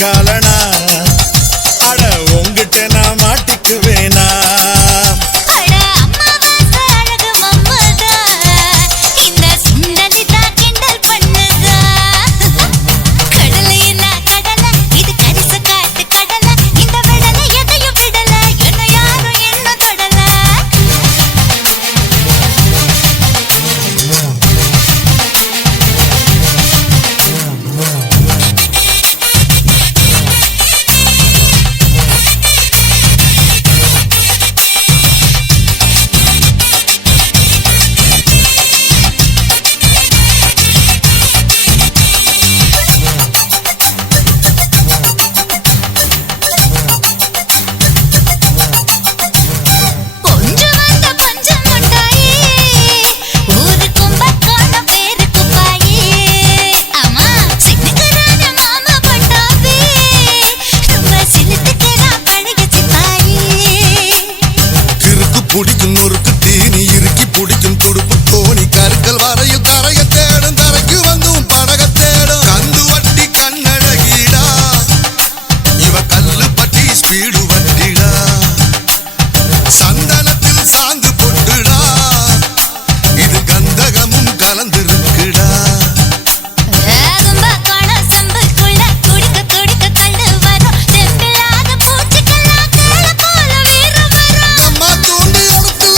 காலனா அட உங்கிட்ட நான் மாட்டிக்குவேனா புடிக்கும் நொறுக்கு தீனி இறுக்கி புடிக்கும் துடுப்பு கோணி கருக்கல் வரையில் கரைய தேடும் கரைக்கு வந்தும் படக தேடும் கந்து வட்டி கண்ணழகீடா இவ கல்லு பட்டி ஸ்பீடு வட்டிடா சந்தனத்தில் சாந்து பொட்டுடா இது கந்தகமும் கலந்திருக்குடா தூண்டி எடுத்து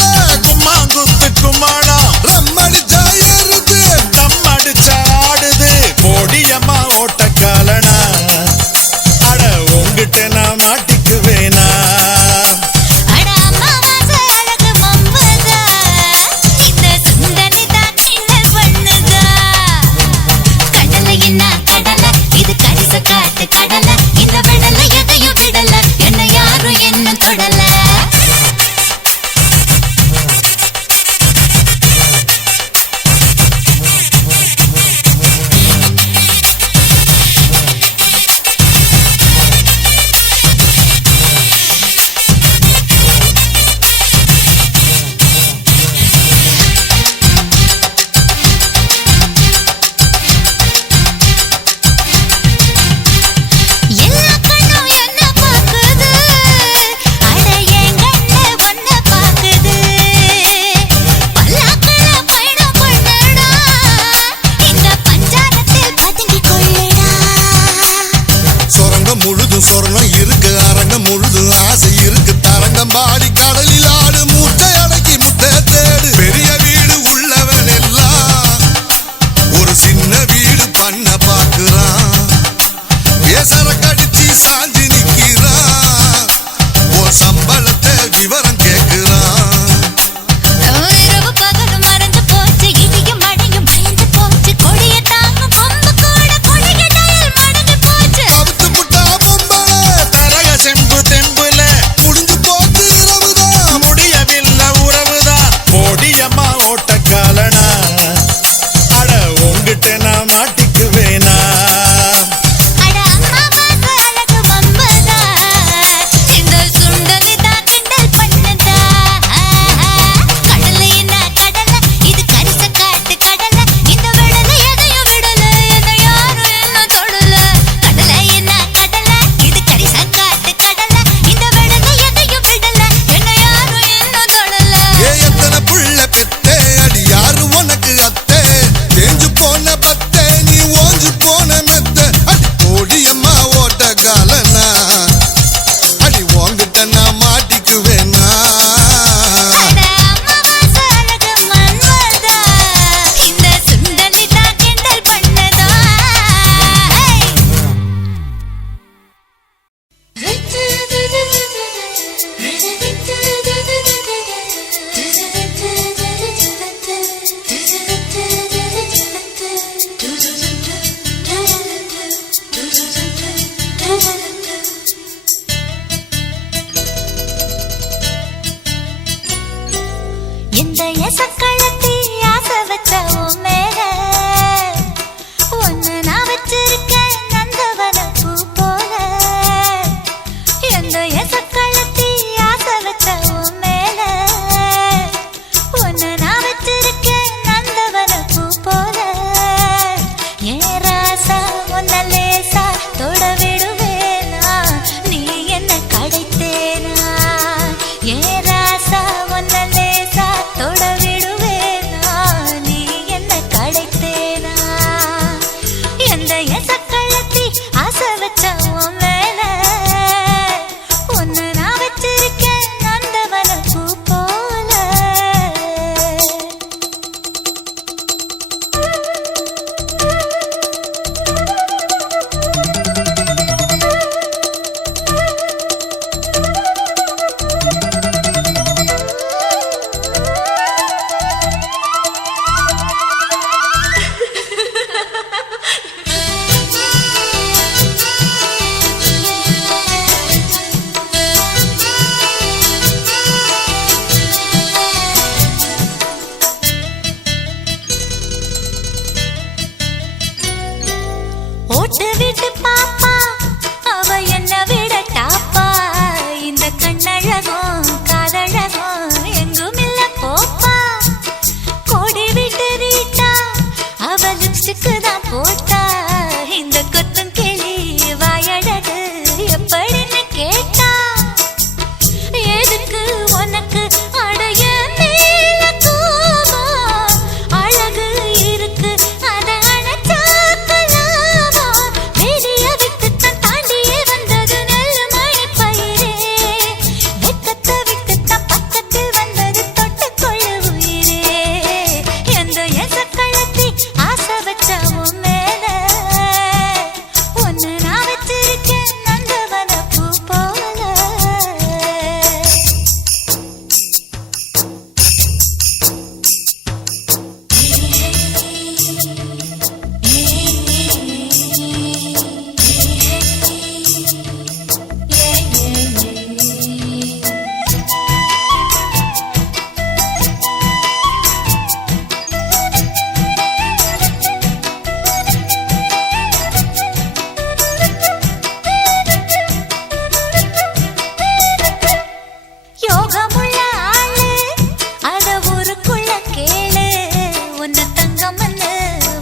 உன்ன தங்கமன்னு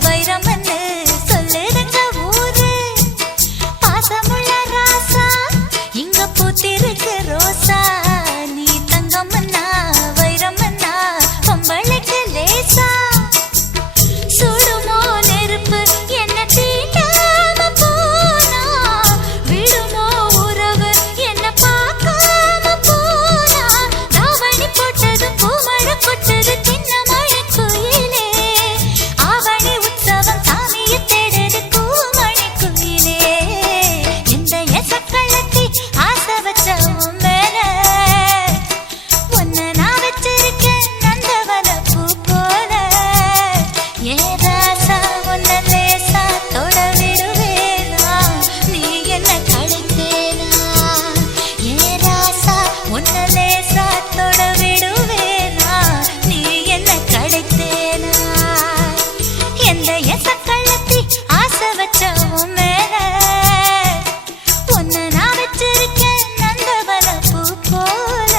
வைரமன்னு சொல்லுறங்க ஊரு பாசமுள்ள ராசா இங்க பூத்திருக்கு ரோசா நீ தங்கமன்னா வைரமன்னா பொம்பளைக்கு லேசா சுடுமோ நெருப்பு என்ன தீண்டாம போனா விடுமோ உறவு என்ன பார்க்காம போனா தாவணி போட்டது பூமழை கொட்டது சின்ன மழை குயிலே ஆவணி உற்சவம் சாமிய தேடுது பூமணி குயிலே இந்த எசக்களத்தி ஆசை வச்ச மேல உன்னை நான் வச்சிருக்கேன் நந்தவன பூ போல ஏ ராசா உன்னை லேசா தொட விடுவேனா நீ என்ன கடைத்தேனா ஏ ராசா உன்னை லேசா தொட விடுவேனா நீ என்ன கடைத்தேனா எந்த எசக்களத்தி ஆசை வச்ச மேல உன்னை நான் வச்சிருக்கேன் நந்தவன பூ போல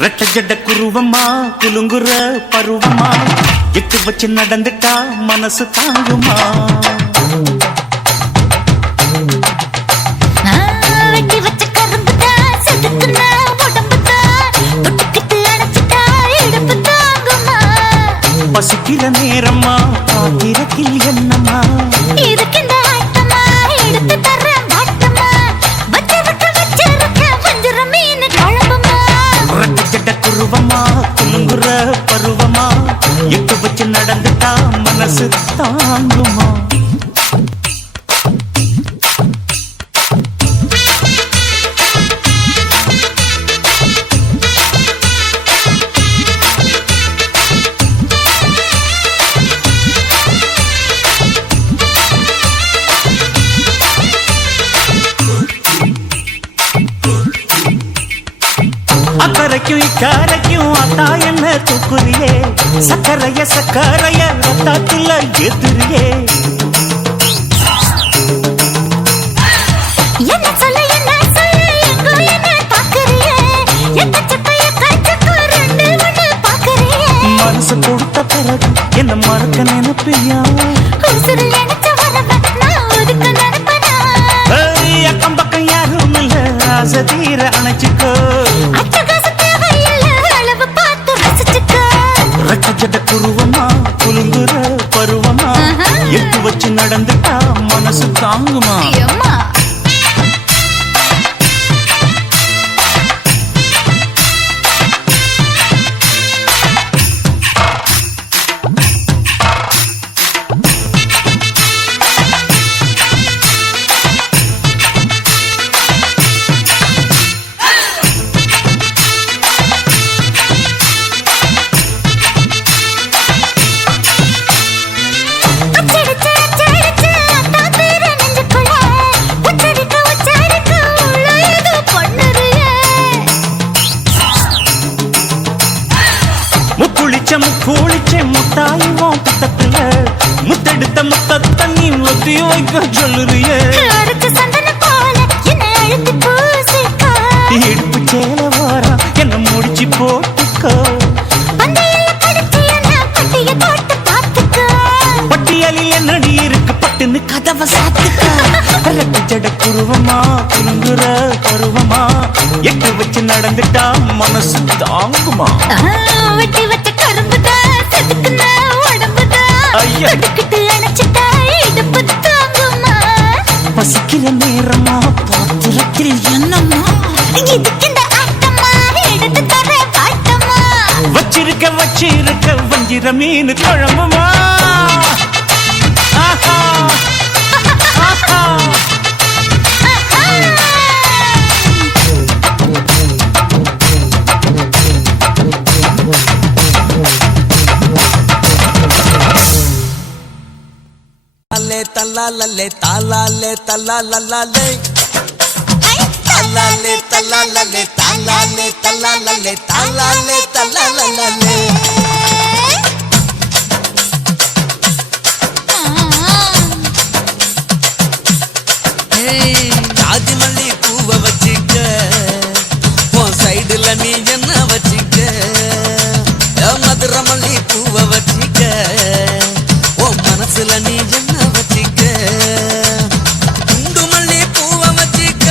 ரெட்ட ஜட குருவமா குலுங்குற பருவமா எட்டு வச்சு நடந்துட்டா மனசு தாங்குமா வெட்டி வச்ச கரும்புதா செதுக்குனா உடம்புதா தொட்டுக்கிட்டு அணைச்சிட்டா இடுப்பு தாங்குமா பசிக்கிற நேரமா பாத்திரத்தில் என்னம்மா இதுக்கு இந்த ஆட்டமா எடுத்து தர மாட்டமா வச்சிருக்க வஞ்சிர மீன் குழம்புமா ரெட்ட ஜட குருவமா குலுங்குற பருவமா எட்டு வச்சு நடந்துட்டா மனசு தாங்குமா அக்கறைக்கும் இக்கரைக்கும் அத்தா என்ன தூக்குறியே சக்கரைய ரத்தாத்துல ஏத்துறியே என்ன சொல்ல எங்கோ என்ன பாக்குறியே எக்கச்சக்கைய காய்ச்சக்கு ரெண்டு ஒண்ணு பாக்குறியே மனசு கொடுத்த பிறகு என்ன மறக்க நினைப்பியா உசுறு நினைச்ச வரவ நான் ஒதுக்க நினைப்பனா அக்கம் பக்கம் யாரும் இல்ல ஆசை தீர அணைச்சிக்கோ அட்டகாச தேவையில்ல அளவு பார்த்து ரசிச்சுக்க ரெட்ட ஜட குருவமா குலுங்குற பருவமா எட்டு வச்சு நடந்துட்டா மனசு தாங்குமா அம்மா அச்சடிச்சு அத்தா பேர நெஞ்சுக்குள்ள உச்சரிக்க உள்ள ஏதோ பண்ணுறியே முக்குளிச்ச முட்டாய் உன் பித்தத்துல முத்தெடுத்த முத்தத்தை நீ ஒத்தி வைக்க சொல்லுறியே அரைச்ச சந்தன போல என்னை அழுத்தி பூசிக்கோ இடுப்பு சேல வாரம் என்ன முடிச்சு போட்டுக்கோ பந்தையில படிச்சு என்ன பட்டிய போட்டு பார்த்துக்கோ பட்டியலில் என்னடி இருக்கு பட்டுன்னு கதவை சாத்துக்கோ ரெட்ட ஜட குருவமா குலுங்குற பருவமா எட்டு வச்சு நடந்துட்டா மனசு தாங்குமா வெட்டி வச்ச கரும்புதா செதுக்குனா உடம்புதா ஐயா. தொட்டுக்கிட்டு அணைச்சிட்டா இடுப்பு தாங்குமா பசிக்கிற நேரமா பாத்திரத்தில் என்னம்மா இதுக்கு இந்த ஆட்டமா எடுத்து தர பாட்டமா வச்சிருக்க வஞ்சிர மீன் குழம்புமா ஆஹா ஆஹா தல்லாலே தாலாலே தல்லாலே தல்லாலே தல்லாலே தாலாலே தல்லாலே தாலாலே தல்லாலே ஜாதி மல்லி பூவை வச்சிக்க உன் சைடுல நீ என்ன வச்சிக்க மதுரை மல்லி பூவை வச்சிக்க உன் மனசுல நீ என்ன வச்சிக்க குண்டு மல்லி பூவை வச்சிக்க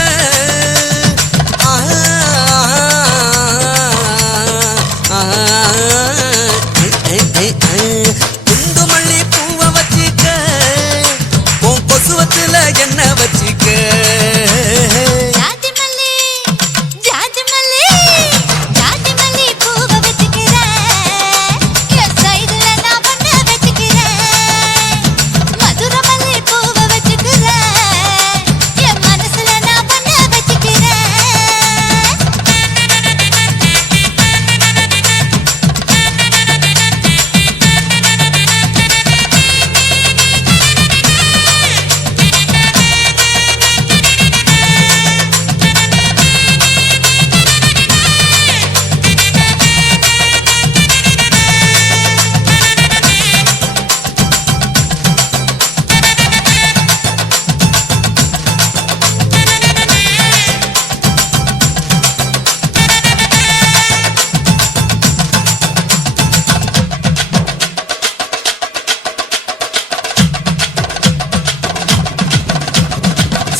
குண்டு மல்லி பூவை வச்சிக்க உன் கொசுவத்துல என்ன வச்சிக்க ஜாதி மல்லி பூவை வச்சுக்கிறேன் என் சைடுல நான் பண்ண வச்சுக்கிறேன் மதுரை மல்லி பூவை வச்சுக்கிறேன் என் மனசுல நான் பண்ண வச்சுக்கிறேன்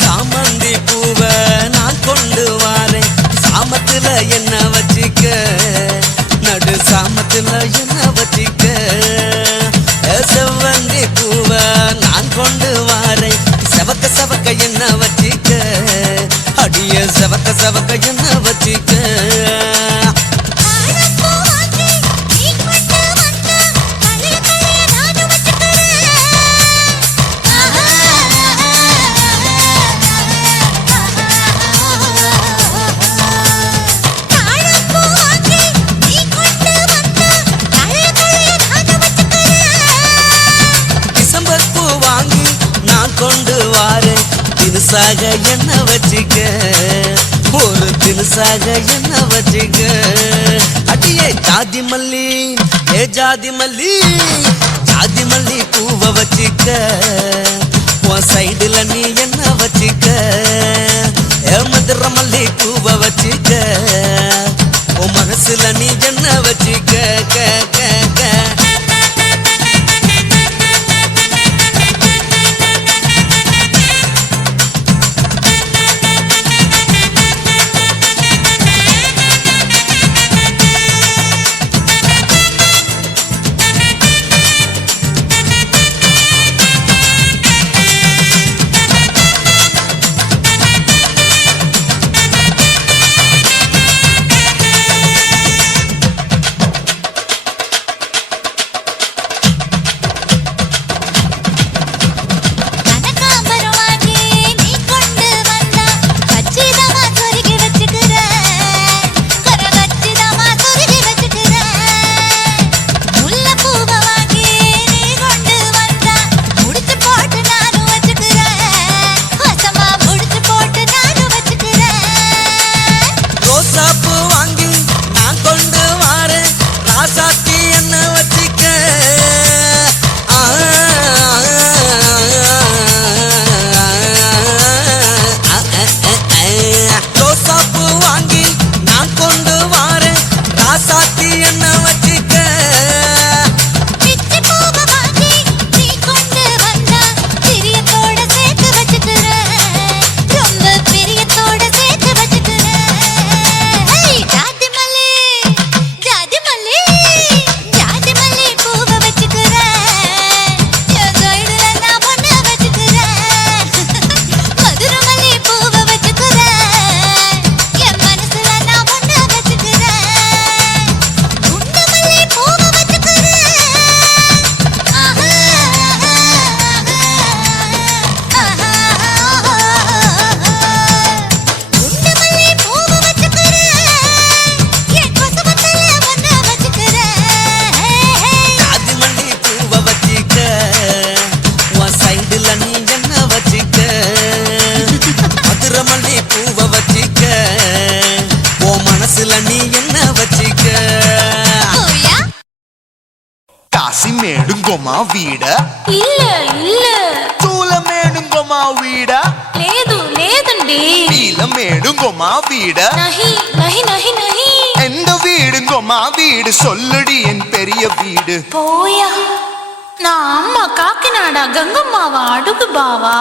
சாமந்தி பூவை நான் கொண்டு வாரேன் சாமத்துல என்ன வச்சிக்க நடு சாமத்துல என்ன வச்சிக்க செவ்வந்தி பூவை நான் கொண்டு வாரேன் செவக்க செவக்க என்ன வச்சிக்க அடிய செவக்க செவக்க என்ன வச்சிக்க ஆழப்பூ வாங்கி நீ கொண்டு வந்தா கலைய கலைய நானும் வச்சுக்கிறேன் ஆழப்பூ வாங்கி நீ கொண்டு வந்தா கலைய கலைய நானும் வச்சுக்கிறேன் டிசம்பர் பூ வாங்கி நான் கொண்டு வாரேன் தினுசாக என்ன வச்சிக்க ஒரு தினுசாக என்ன வச்சிக்க அடியே ஜாதி மல்லி ஏ ஜாதி மல்லி பூவை வச்சிக்க உன் சைடுல நீ என்ன வச்சிக்க ஏ மதுரை மல்லி பூவை வச்சிக்க உன் மனசுல நீ என்ன வச்சிக்க க க க మేడుంగమ్మా వీడ இல்ல இல்ல చూల మేడుంగమ్మా వీడ లేదు లేదండి నీల మేడుంగమ్మా వీడ நஹி நஹி நஹி நஹி எந்த வீடுங்கம்மா வீடு சொல்லுடி என் பெரிய வீடு போயா நான் அம்மா காக்கிநாடா கங்கம்மாவா அடுகு பாவா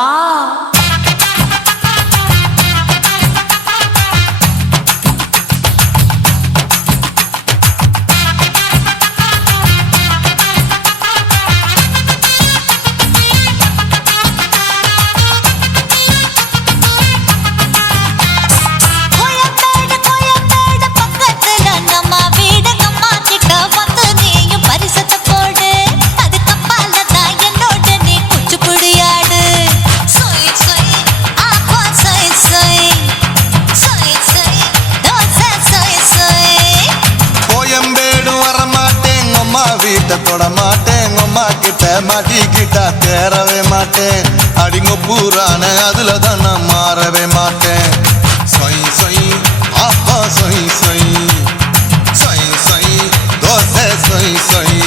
தொட மாட்டேன் அம்மா கிட்ட மாட்டிக்கிட்டா தேரவே மாட்டேன் அடிங்க பூரான அதுல தான் நான் மாறவே மாட்டேன் சொய் சொய் ஆப்பா சொய் சொய் சொய் சொய் தோசை சொய் சொய்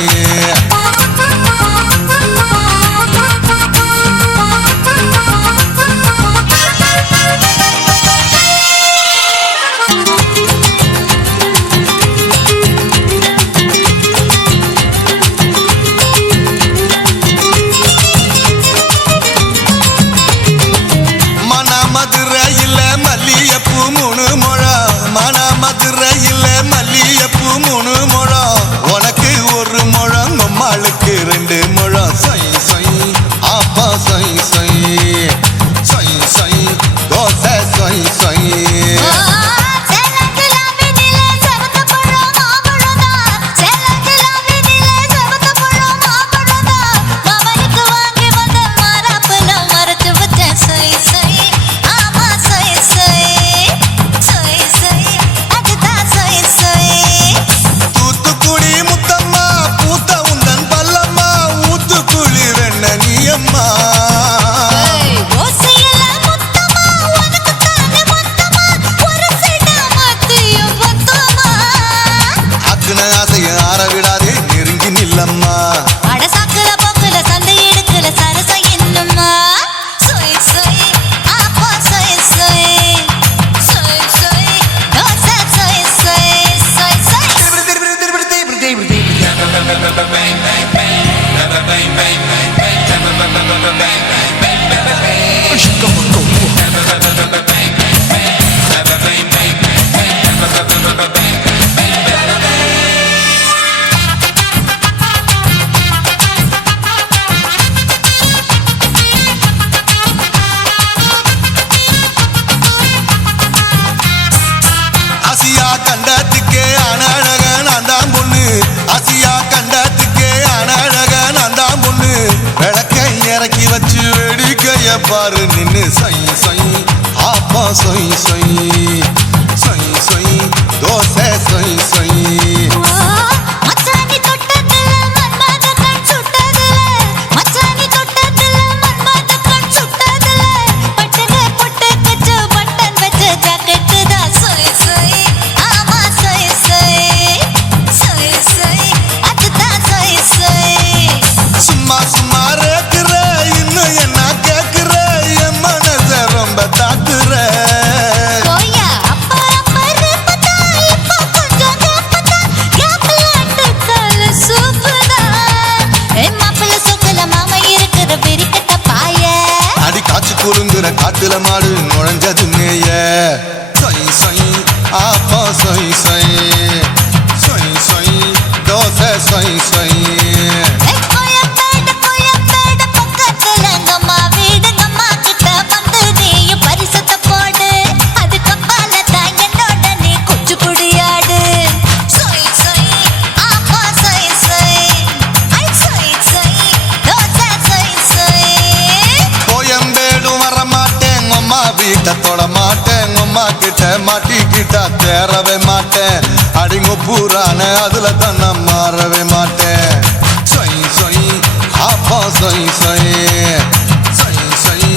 பாரு நின்னு சொய் சொய் ஆப்பா சொய் சொய் சொய் சொய் தோசை சொய் சொய் மச்சானி தொட்டதுல மன்மத கண் சுட்டதுல மச்சானி தொட்டதுல மன்மத கண் சுட்டதுல பட்டன பொட்டு கச்சு பட்டன் வச்ச ஜாக்கெட் தான் சொய் சொய் ஆமா சொய் சொய் சொய் சொய் அதுதான் சொய் சொய் சும்மா சும்மா ரேக்குற இன்னும் என்ன கேக்குற என் மனச ரொம்ப தாக்குற போயா அப்பா அப்பா ரேப்பதா இப்ப கொஞ்சம் கேப்பதா கேப்பலாட்டு கால சூப்பரா மாப்பிள்ள சொக்கல மாமா இருக்கிற பெரிக்கட்ட பாய அடி காய்ச்சி குறுங்குற காட்டுல மாடு நுழைஞ்சது மேய சொய் சொய் ஆப்பா சொய் சொய் சொய் சொய் தோசை சொய் சொய் கோயம்பேடு பக்கத்துல எங்கம்மா வீடு அம்மா கிட்ட வந்து நீயும் பரிசத்தை போடு அதுக்கு பாலதான் என்னோட நீ குச்சி புடியாடு சொய் சொய் ஆப்பா சொய் சொய் ஐ சொய் சொய் தோசை சொய் சொய் கோயம்பேடு வர மாட்டேன் அம்மா வீட்டை தொட மாட்டேன் அம்மா கிட்ட மாட்டிக்கிட்டா தேரவே மாட்டேன் அடிங்க பூரான அதுல தான் நான் மாறவே மாட்டேன் சொய் சொய் ஆப்பா சொய் சொய் சொய் சொய்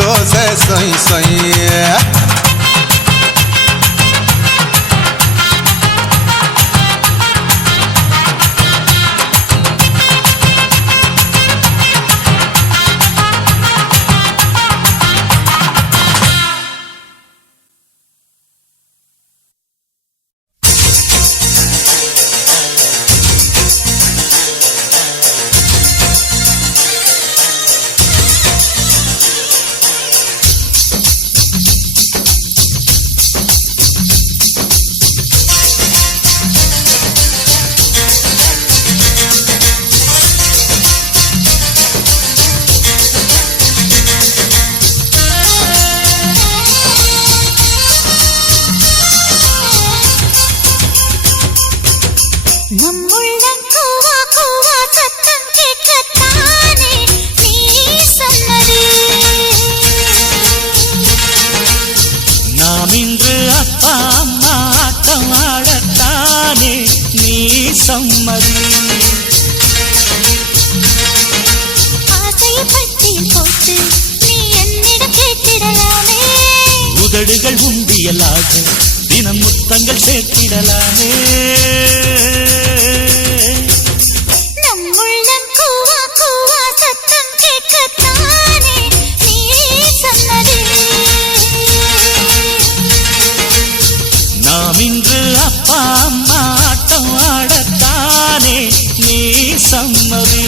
தோசை சொய் சொய் சம்மதி. ஆசையை பட்டியில் போட்டு நீ என்னிடம் கேட்டிடலாமே. உதடுகள் உண்டியலாக தினம் முத்தங்கள் சேர்த்திடலாமே. நம் உள்ளம் கூவா கூவா சத்தம் கேட்கத்தானே நீ சொன்னதே. நாம் இன்று அப்பா அம்மா ஆட்டம் ஆடத்தானே நீ சம்மதி.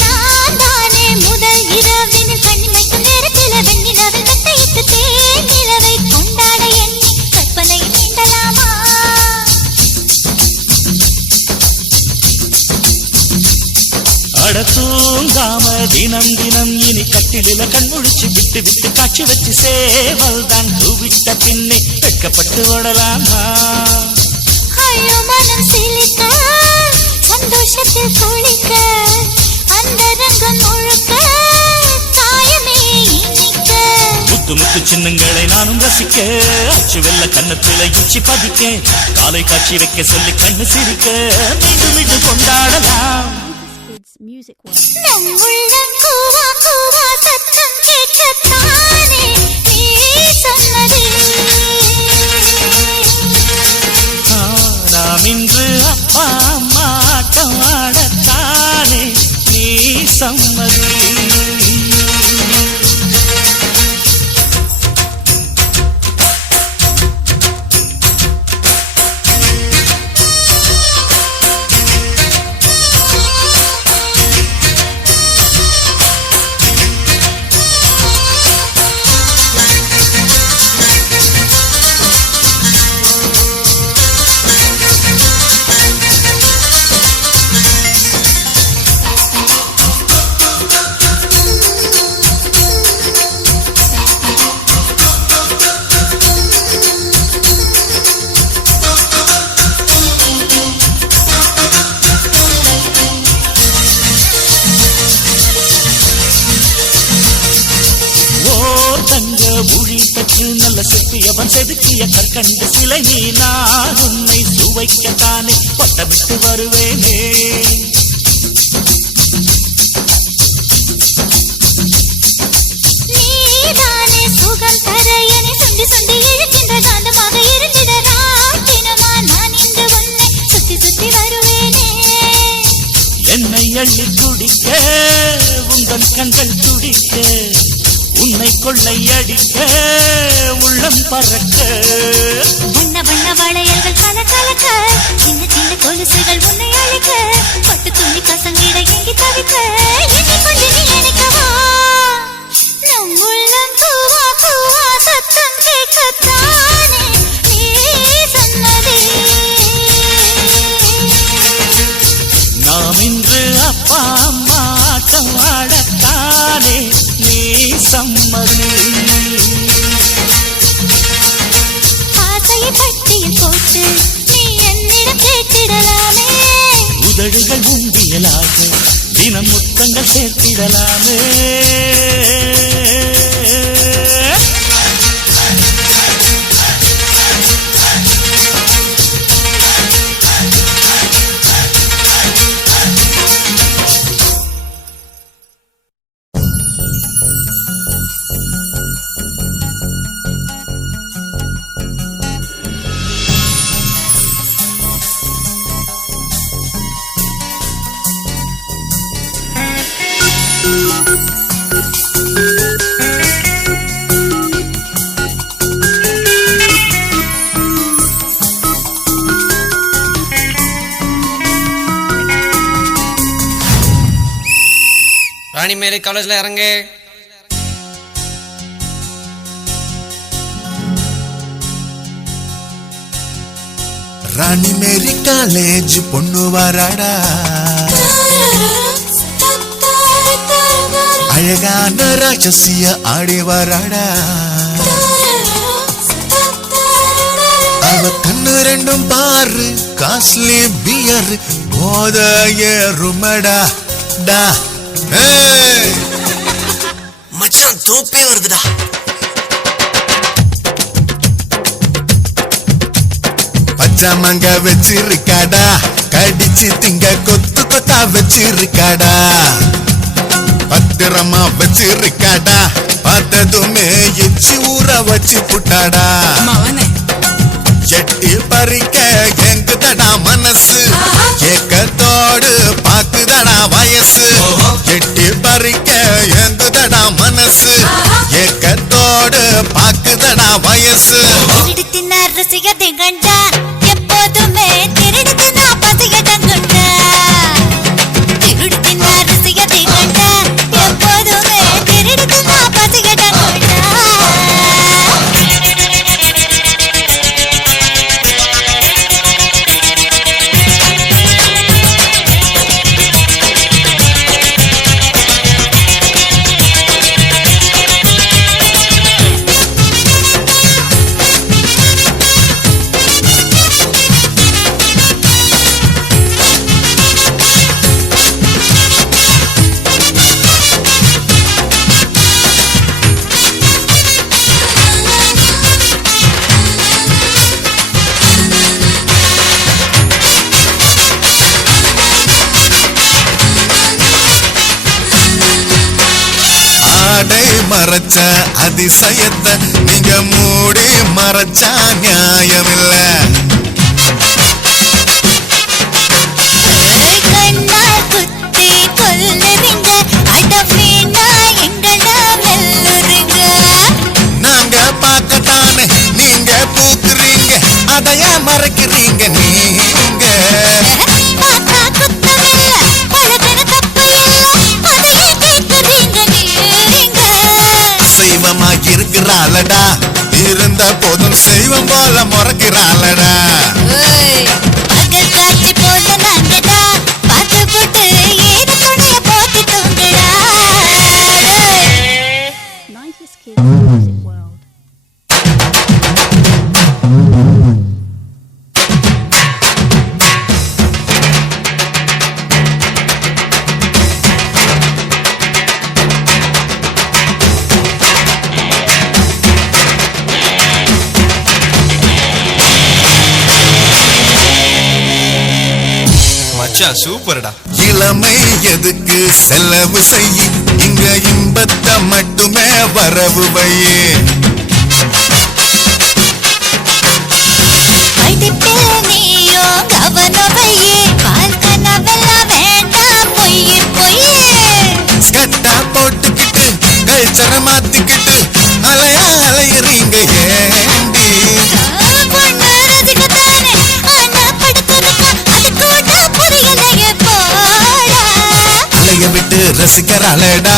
நான் தானே முதல் இரவின் கண்ணிமைக்கும் நேரத்தில் வெண்ணிலவில் மெத்தையிட்டு தேன் நிலவை கொண்டாட எண்ணி கற்பனை நீண்டலாமா. அட தூங்காம தினம் தினம் இனி கட்டிலில கண்முழிச்சு விட்டு விட்டு காட்சி வச்சு சேவல் தான் கூவிட்ட பின்னே வெட்கப்பட்டு ஓடலாமா. ஐயோ மனம் சிலிக்க சந்தோஷத்தில் குளிக்க அந்த ரங்கம் முழுக்க காயமே இனிக்க. முத்து முத்து சின்னங்களை நானும் ரசிக்க அச்சு வெள்ள கண்ணத்துல இச்சி பதிக்க காலை காட்சி வைக்க சொல்லி கண்ணு சிரிக்க மீண்டும் மீண்டும் கொண்டாடலாம். நம் உள்ளம் கூவா கூவா சத்தம் கேட்கத்தானே நீ சொன்னதே. நாம் இன்று அப்பா அம்மா ஆட்டம் ஆடத்தானே நீ சம்மதி. ஓர் தங்க மொழி பெற்று நல்ல செட்டியவன் செதுக்கிய கற்கண்டு சிலை நீ நான் உன்னை சுவைக்கத்தானே பட்டமிட்டு வருவேனே. நீதானே சுகம் தர என்னை சுண்டி சுண்டி இழுக்கின்ற காந்தமாக இருந்திட ராட்டினமா நான் இன்று உன்னை சுத்தி சுத்தி வருவேனே. என்னை அள்ளி குடிக்க உந்தன் கண்கள் துடிக்க உன்னை கொள்ளையடிக்க உள்ளம் பறக்க. வண்ண வண்ண வளையல்கள் கல கலக்க சின்ன சின்ன கொலுசுகள் உன்னை அழைக்க பட்டு துணி பசங்கிட எங்கி தவிக்க என்னை கொஞ்சம் நீ அணைக்கவா. நம் உள்ளம் கூவா கூவா சத்தம் கேட்கத்தானே நீ சொன்னதே. நாம் இன்று அப்பா அம்மா ஆட்டம் ஆடத்தானே நீ சம்மதி. ஆசையை பட்டியில் போட்டு நீ என்னிடம் கேட்டிடலாமே. உதடுகள் உண்டியலாக தினம் முத்தங்கள் சேர்த்திடலாமே. மேரி காலேஜ்ல இறங்கு. ராணி மேரி காலேஜ் பொண்ணு வராடா, அழகான ராட்சசிய ஆடி வராடா. அவ கண்ணு ரெண்டும் பாரு, காஸ்ட்லி பியர் போதைய ருமடா டா. மச்சான் தோப்பே வருதுடா. பச்சாமங்க வச்சிருக்காடா, கடிச்சு திங்க கொத்து கொத்தா வச்சிருக்காடா. பத்திரமா வச்சிருக்காடா, பார்த்ததுமே எச்சி ஊற வச்சு புட்டாடா. எட்டி பறிக்க எங்குதடா மனசு, ஏக்கத்தோடு பாக்குதடா வயசு. எட்டி பறிக்க எங்குதடா மனசு, ஏக்கத்தோடு பாக்குதடா வயசு. ரசிகதை கண்டா எப்போதுமே திருடி தின்னா பசிகடங்குண்டா. திருடி தின்னா ரசிகதை கண்டா எப்போதுமே திருடி தின்னா பசிகடங்குண்டா. ஆடை மறைச்ச அதிசயத்தை நீங்க மூடி மறைச்சா நியாயமில்ல. கண்ணால் குத்தி கொல்லுறீங்க, அடவீனா எங்கடா மெல்லுறீங்க. நாங்க பார்க்கத்தானே நீங்க பூக்குறீங்க, அதைய மறைக்கிறீங்க நீங்க. பார்த்தா குத்தமில்ல, பழகின தப்பு இல்ல, அதையே கேட்குறீங்க நீங்க. சைவமா இருக்கிறாளடா, இருந்த போதும் செய்வம் போல முறைக்கிறாளடா. பகல் காட்சி போல நாங்கடா, பார்த்து போட்டு ஏது துணைய போத்தி தூங்குடா. 90s Kids Music World. மச்சான் சூப்பர்டா. இளமை எதுக்கு செலவு செய்ய, இங்க இன்பத்தை மட்டுமே வரவு வையே. படிப்பில் நீயோ கவனம் வையே, பால் கனவெல்லாம் வேண்டாம் பொய்யே பொய்யே. ஸ்கட்டா போட்டுக்கிட்டு கல்ச்சர மாத்திக்கிட்டு அலையா அலையறீங்க ஏண்டி. பொண்ணு ரசிக்கத்தானே, ஆனா படுக்கிறக்கா அது கூட புரியலையே போடா. அலைய விட்டு ரசிக்கிறாளேடா,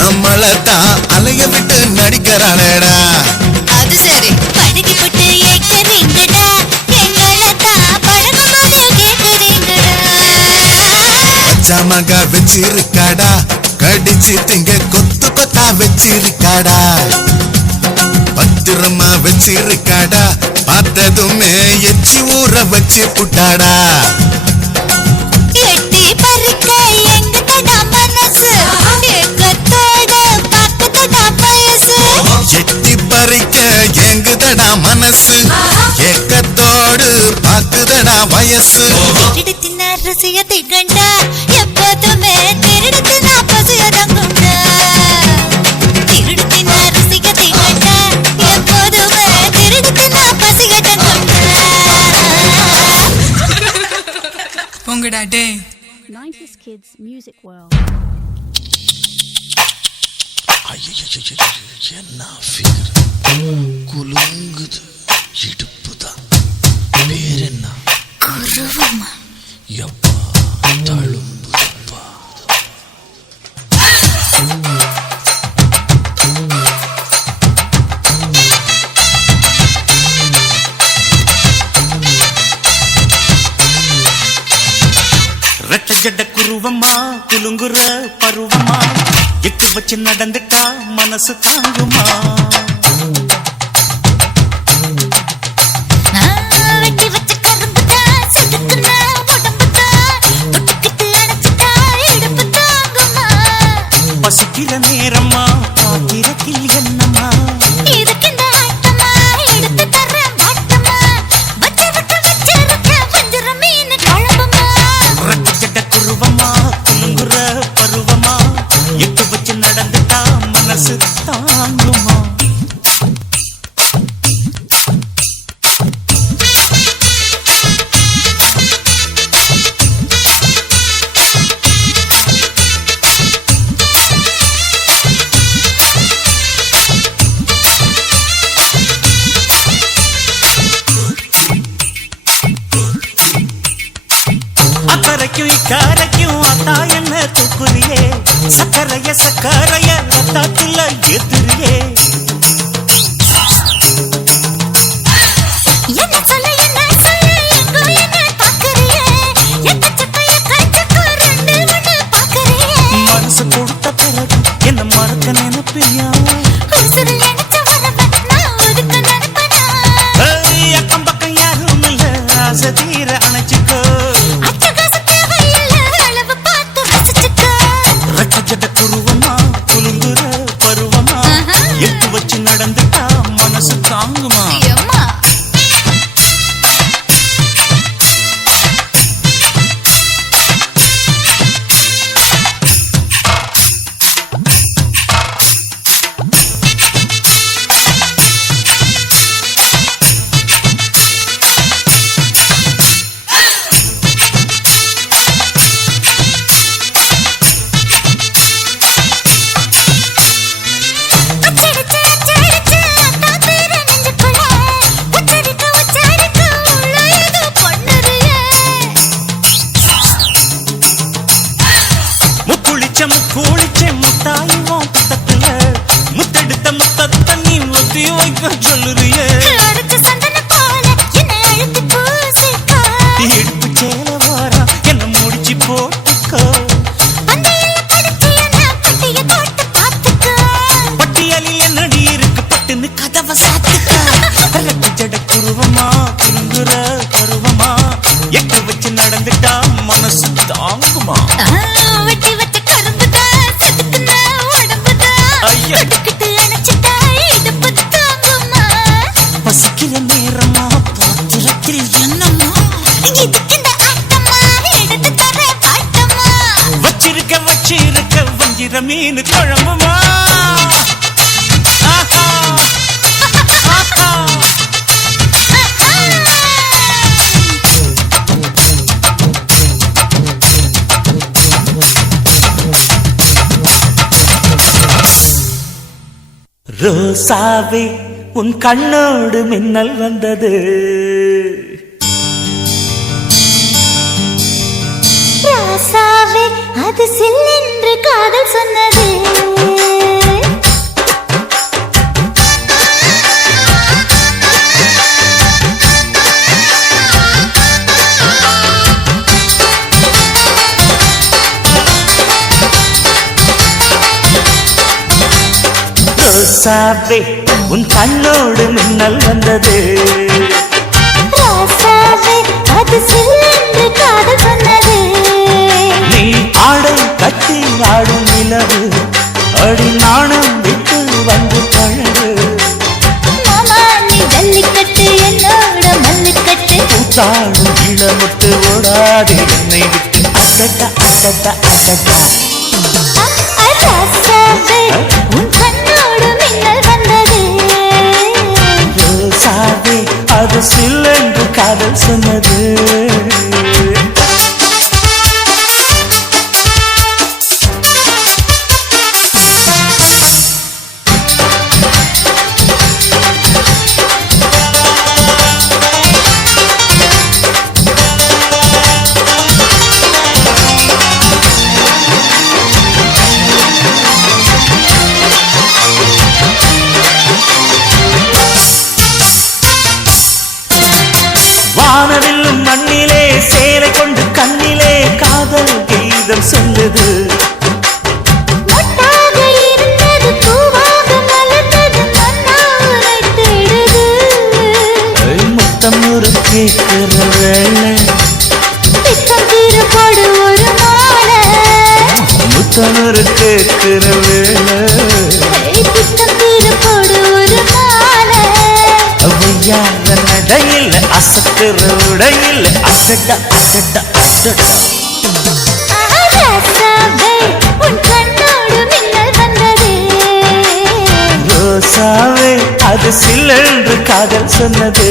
நம்மளத்தான் அலைய விட்டு நடிக்கிறாளேடா. அது சரி, படுக்கி போட்டு ஏக்கிறீங்கடா, எங்களைத்தான் பழகும் போது கேட்குறீங்கடா. பச்சாமங்க வச்சிருக்காடா, கடிச்சு திங்க கொத்து கொத்தா வச்சிருக்காடா. பத்திரமா வச்சிருக்காடா, பார்த்ததுமே எச்சி ஊற வச்சு புட்டாடா. எட்டி பறிக்க எங்குதடா மனசு, ஏக்கத்தோட பாக்குதடா வயசு. எட்டி பறிக்க எங்குதடா மனசு, ஏக்கத்தோடு பாக்குதடா வயசு. திருடி தின்ன ரசிகதை கண்டா எப்போதுமே திருடி தின்னா பசியடங்குண்டா. திருடி தின்ன ரசிகதை கண்டா எப்போதுமே திருடி தின்னா பசியடங்குண்டா. போங்கடா டே. 90s Kids Music World. என்ன ஃபிகர் குலுங்குது, இடுப்புதான். பேர் என்ன? குருவமா. எப்பா தழும்புப்பா. வச்சு நடந்துட்டா மனசு தாங்குமா? வெட்டி வச்ச கரும்புதான் சுடுக்குன்னா உடம்புதான் தொட்டுக்கிட்டு அணைச்சிட்டா இடுப்பு தாங்குமா? பசிக்கிற நேரம்மா பாத்திரத்தில் என்னம்மா? இதுக்கிந்த ஆட்டமா எடுத்து தர்றேன் பாட்டமா வச்சிருக்க வஞ்சிர மீன் குழம்புமா? ரச்சட குருவமா குங்குற பருவமா எட்டு வச்சு நடந்துட்டா மனசு தாங்குமா? அக்கரைக்கும் இக்கரைக்கும் அத்தா என்ன தூக்குறியே? சக்கரைய ரத்தாத்துல ஏத்துறியே? என்ன சொல்ல எங்கோ என்ன பாக்குறியே? எக்கச்சக்கைய காய்ச்சக்கோ ரெண்டு ஒண்ணு பாக்குறியே? மனசு கொடுத்த பிறகு என்ன மறக்க நினைப்பியா? உசுறு நினைச்ச உறவை நான் ஒதுக்க நினைப்பனா? அக்கம் பக்கம் யாரும் இல்ல ஆசை தீர அணைச்சிக்கோ. அட்டகாசம் தேவையில்ல அளவு பார்த்து ரசிச்சுக்கோ. ரச்சட குருவமா குலுங்குற பருவமா எட்டு வச்சு நடந்துட்டா மனசு தாங்குமா? எம்மா அச்சடிச்சு அத்தா பேர நெஞ்சுக்குள்ள உச்சரிக்க உள்ள ஏதோ பண்ணுறியே? முக்குளிச்ச முத்தாயுவோம் புத்தத்துல முத்தெடுத்த முத்தத்தை நீ ஒத்தி வைக்க சொல்லுறியே? அரைச்ச சந்தனம் போல என்னை அழுத்தி பூசிக்கோ. இடுப்பு சேல வாரா என்ன முடிச்சு போட்டுக்கோ. பந்தியில படிச்சு என்ன பட்டிய போட்டு பார்த்துக்கோ. பட்டியலில் என்னடி இருக்கு பட்டுன்னு கதவை சாத்துக்கோ. ரச்சட குருவமா குலுங்குற பருவமா எட்டு வச்சு நடந்துட்டா மனசு தாங்குமா? வெட்டி வச்ச கரும்புதான் செதுக்குன உடம்புதான் ஐயா. தொட்டுக்கிட்டு அணைச்சிட்டா இடுப்பு தாங்குமா? பசிக்கிற நேரமா பாத்திரத்தில் என்னம்மா? இதுக்கிந்த ஆட்டமா எடுத்து தர்றேன் பாட்டமா? வச்சிருக்க வஞ்சிர மீன் குழம்புமா? ஆஹா. ஆஹா. ரோசாவே உன் கண்ணோடு மின்னல் வந்தது. ராசாவே அது சில்லென்று காதல் சொன்னது. ரோசாவே உன் கண்ணோடு மின்னல் வந்தது. ராசாவே அது சில்லென்று காதல் சொன்னது. நீ ஆடை கட்டி ஆடும் நிலவு அடி நாணம் விட்டு வந்து பழகு. மாமா நீ ஜல்லிக்கட்டு என்னோட மல்லுக்கட்டு. கூத்தாடும் இளமுட்டு ஓடாது என்னை விட்டு. அடடா அடடா அடடா. ராசாவே உன் கண்ணோடு மின்னல் வந்தது. ரோசாவே அது சில்லென்று காதல் சொன்னது. வானவில்லும் மண்ணிலே சேலை கொண்டு கண்ணிலே காதல் கீதம் சொல்லுது. மொட்டாக கேட்கிற வேளை பித்தம் தீர போடு ஒரு மாலை முத்தனூறு கேட்கிற வேளை பித்தம் தீர போடு ஒரு மாலை அவையாத நடையில் அசத்துற உடையில் அசட்ட அசட்ட அசட்ட ராசாவே உன் கண்ணோடு மின்னல் வந்ததே ரோசாவே அது சில்லென்று காதல் சொன்னது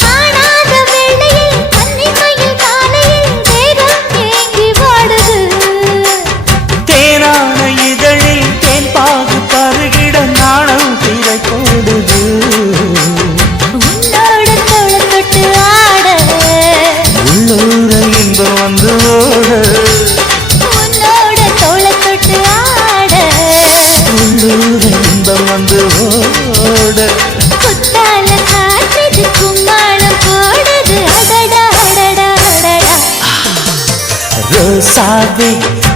காணாத வேளையில் கன்னிமயில் காலையில் தேகம் ஏங்கி வாடுது தேனான இதழில் தேன் பாகு பருகிட நாணம் திரை போடுது உன்னோட தோளை தொட்டு ஆட உள்ளூர இன்பம் வந்து ஓட உன்னோட தோளை தொட்டு ஆட உள்ளூர இன்பம் வந்து ஓட குத்தால காற்றுது கும்மாளம் போடுது அடடா அடடா அடடா ரோசாவே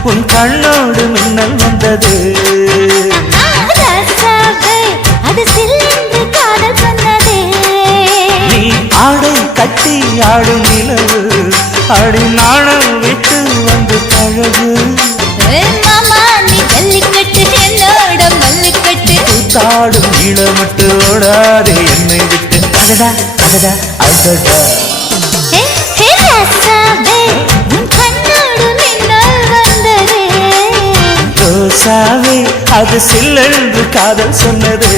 உன் கண்ணோடு மின்னல் வந்தது ராசாவே அது சில்லென்று காதல் சொன்னதே நீ ஆடை கட்டி ஆடும் நிலவு ஆடி நாணம் விட்டு வந்து பழகு மாமா நீ ஜல்லிக்கட்டு என்னோட மல்லிக்கட்டு தாடும் இளமட்டு ஓடாதே என்னை விட்டு அடடா அடடா அடடா ஹே ஹே ராசாவே உன் கண்ணோடு மின்னல் வந்ததே ரோசாவே அது சில்லென்று காதல் சொன்னது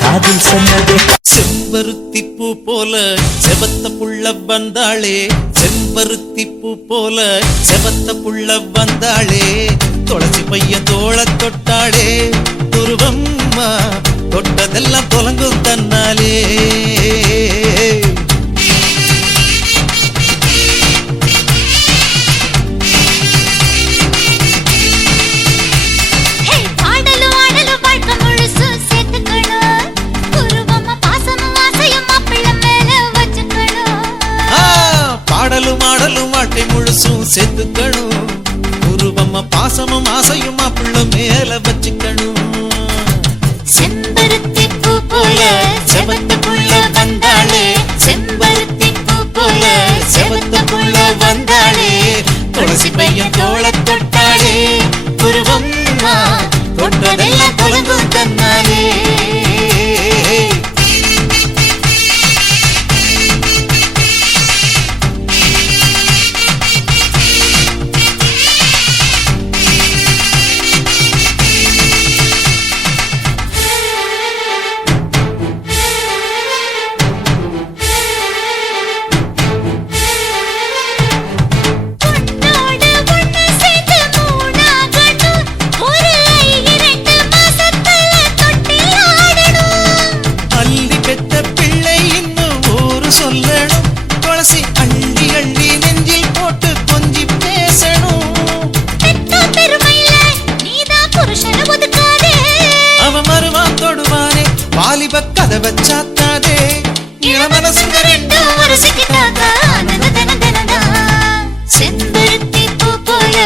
காதல் சொன்னது செம்பருத்தி பூ போல செவத்த புள்ள வந்தாளே செம்பருத்தி பூ போல செவத்த புள்ள வந்தாளே துளசி பையன் தோள தொட்டாளே துருவம்மா தொட்டதெல்லாம் தொலங்கும் தன்னாலே ஹே பாடலும் ஆடலும் வாழ்க்கை முழுசும் சேர்த்துக்கணும் குருவமா பாசமும் ஆசையும் மாப்பிள்ளை மேல வச்சுக்கணும் பாடலும் ஆடலும் வாழ்க்கை முழுசும் சேர்த்துக்கணும் உருவம்மா பாசமும் ஆசையும் மாப்பிள்ள மேல வச்சுக்கணும் செம்பருத்தி பூ போல செவத்த புள்ள வந்தாளே செம்பருத்தி பூ போல செவத்த புள்ள வந்தாளே துளசி பையன் தோள தொட்டாளே உருவம்மா தொட்டதெல்லாம் தொலங்கும் தன்னாலே உன்னோட ஒண்ணு சேர்ந்து மூணாகணும் ஒரு இரண்டு மாசத்துல தொட்டில் ஆடணும் அள்ளி பெத்த பிள்ளை இன்னும் ஊரு சொல்லணும் துளசி அள்ளி அள்ளி நெஞ்சில் போட்டு கொஞ்சி பேசணும் பெத்த பெருமையில நீதான் புருஷனை ஒதுக்காதே அவன் மறுவான் தொடுவானே வாலிப கதவை சாத்தாதே இளமனசுங்க ரெண்டும் வருஷக்கிட்டாக்க ஆனந்த தன தனதா செம்பருத்தி பூ போல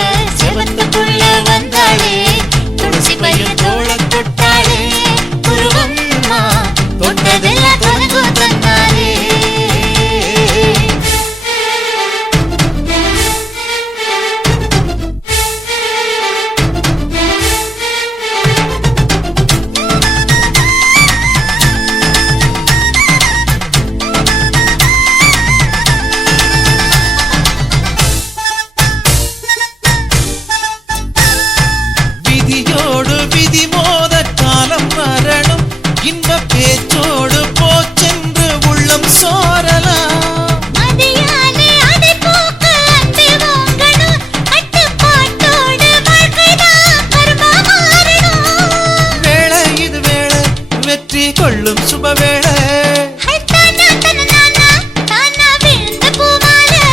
செவத்த புள்ள வந்தாளே துளசி பையன் தோள தொட்டாளே குருவம்மா தொட்டதெல்லாம் தொலங்கும் தன்னாலே விதியோடு விதி மோத காலம் வரணும் இன்ப பேச்சோடு போச்சென்று உள்ளம் சோரலாம் மதியாலே அடை போக்க அன்பே வாங்கணும் கட்டுப்பாட்டோடு வாழ்க்கைதான் கர்மா மாறணும் வேளை இது வேளை வெற்றி கொள்ளும் சுபவேளை ஹை தானா தானா தானா விழுந்த பூமாலை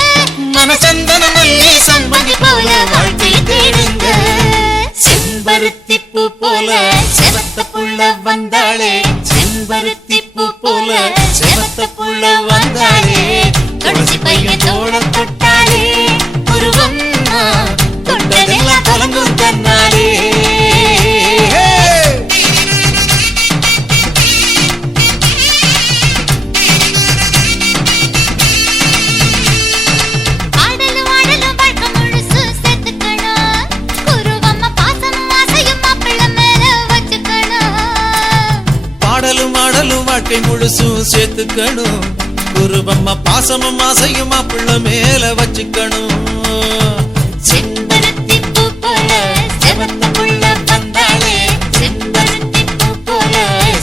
செம்பருத்தி பூ போல செவத்த புள்ள வந்தாளே செம்பருத்தி பூ போல செவத்த புள்ள வந்தாளே துளசி பையன் தோள தொட்டாளே உருவம்மா தொட்டதெல்லாம் கலங்கும் தன்னாலே வாழ்க்கை முழுசும் சேர்த்துக்கணும் குருவம்மா பாசமும் ஆசையும் மாப்பிள்ள மேல வச்சுக்கணும் செம்பருத்தி பூ போல செவத்த புள்ள வந்தாளே செம்பருத்தி பூ போல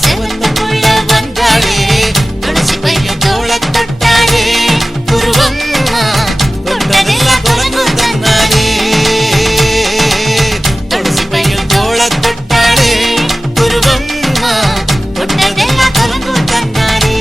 செவத்த புள்ள வந்தாளே துளசி பையன் தோள தொட்டாளே குருவம்மா தொட்டதெல்லாம் கலங்கும் தன்னாலே துளசி பையன் தோள தொட்டாளே குருவம்மா தொட்டதெல்லாம் கலங்கும் தன்னாலே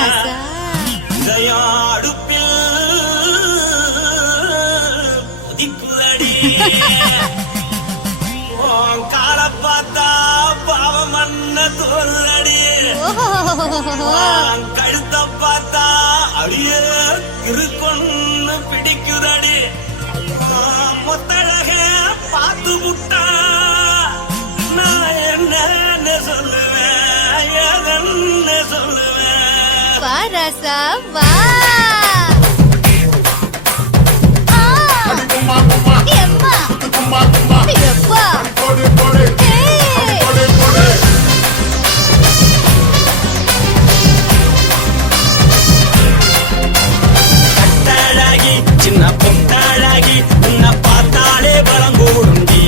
ராசா. தயாடுப்பில் உதிக்குதடி உன் கால பார்த்தா பாவம் மண்ண தோல்றடி உன் கழுத்த பார்த்தா அடியே இருக்குன்னு பிடிக்குதடி மொத்தழக பார்த்து விட்டா நான் என்ன சொல்லுவேன் எதன்னு சொல்லுவேன். வா ராசா வா. ஆ. எம்மா. எப்பா. ஏய். கட்டழகி சின்ன பொட்டழகி உன்னை பார்த்தாலே பலங்கூடுண்டி.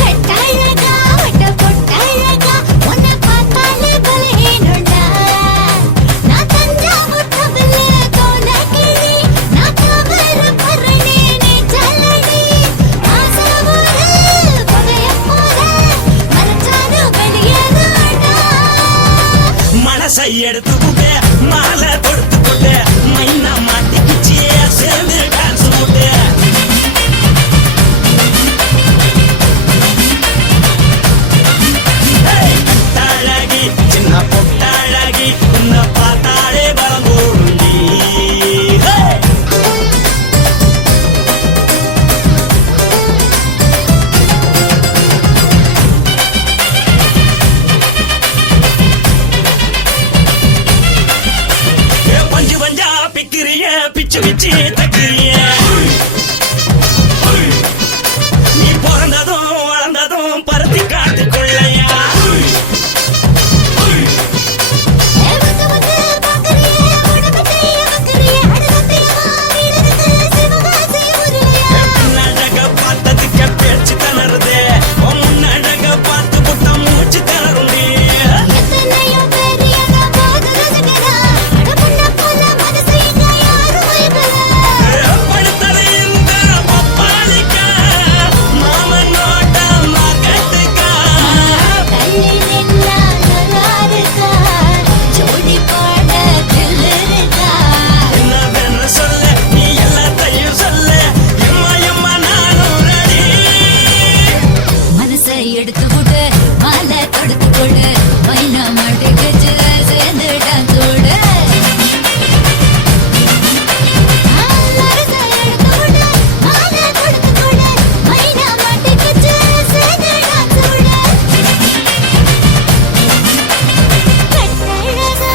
கட்டழகா, வட்ட பொட்டழகா, உன்னை பார்த்தாலே பலஹீனம்டா. நான் தஞ்சாவூர் தவில கோலக்கிளி, நான் கவர பரணி நீ ஜல்லடி. ஆசையோடு புகையப் போல மறைச்சாலும் வெளியேறாடா. மனசை எடுத்துக்கிட்டு மாலை கொடுத்துக்கிட்டு மைனா மாட்டிக்கிச்சு சேர்ந்து டான்ஸ் போட்டு. கட்டழகி சின்ன பொட்டழகி உன்னை பார்த்தாலே பலங்கூடுண்டி. பஞ்சு பஞ்சா பிக்கிறிய பிச்சு பிச்சு தக்கிறிய. நீ பிறந்ததும் வளர்ந்ததும் பருத்தி காட்டுக்குள்ளையா. வந்து வந்து பார்க்கறியே, உடம்பு செய்ய வைக்கறியே, அடுத்தத்தையமா வீடுக்கு சிவகாசி உருளையா. முன்னழக பார்த்ததுக்கு பேச்சு தளருது உன் முன்னழக பார்த்து புட்ட மூச்சு தளருண்டி. எத்தனையோ பேர் என்ன போது ரசிக்கிறா, அட பொண்ண போல மனசை இங்க யாரும் வைக்கல. படுத்தது இந்த பப்பாளிக்கா மாமன் நோட்ட மார்க்கெட்டுக்கா. தள்ளி நின்னா நல்லாருக்கா, ஜோடி பாட தில்லிருக்கா. என்ன வேணும் சொல்லு நீ எல்லாத்தையும் சொல்லு எம்மா எம்மா நானும் ரெடி. மனசை எடுத்து கொடு, மாலை தொடுத்து கொடு, மைனா மாட்டுக்குச்சு சேர்ந்து டான்ஸ் ஓடு. மனசை எடுத்து கொடு, மாலை தொடுத்து கொடு, மைனா மாட்டுக்குச்சு சேர்ந்து டான்ஸ் ஓடு. கட்டழகா.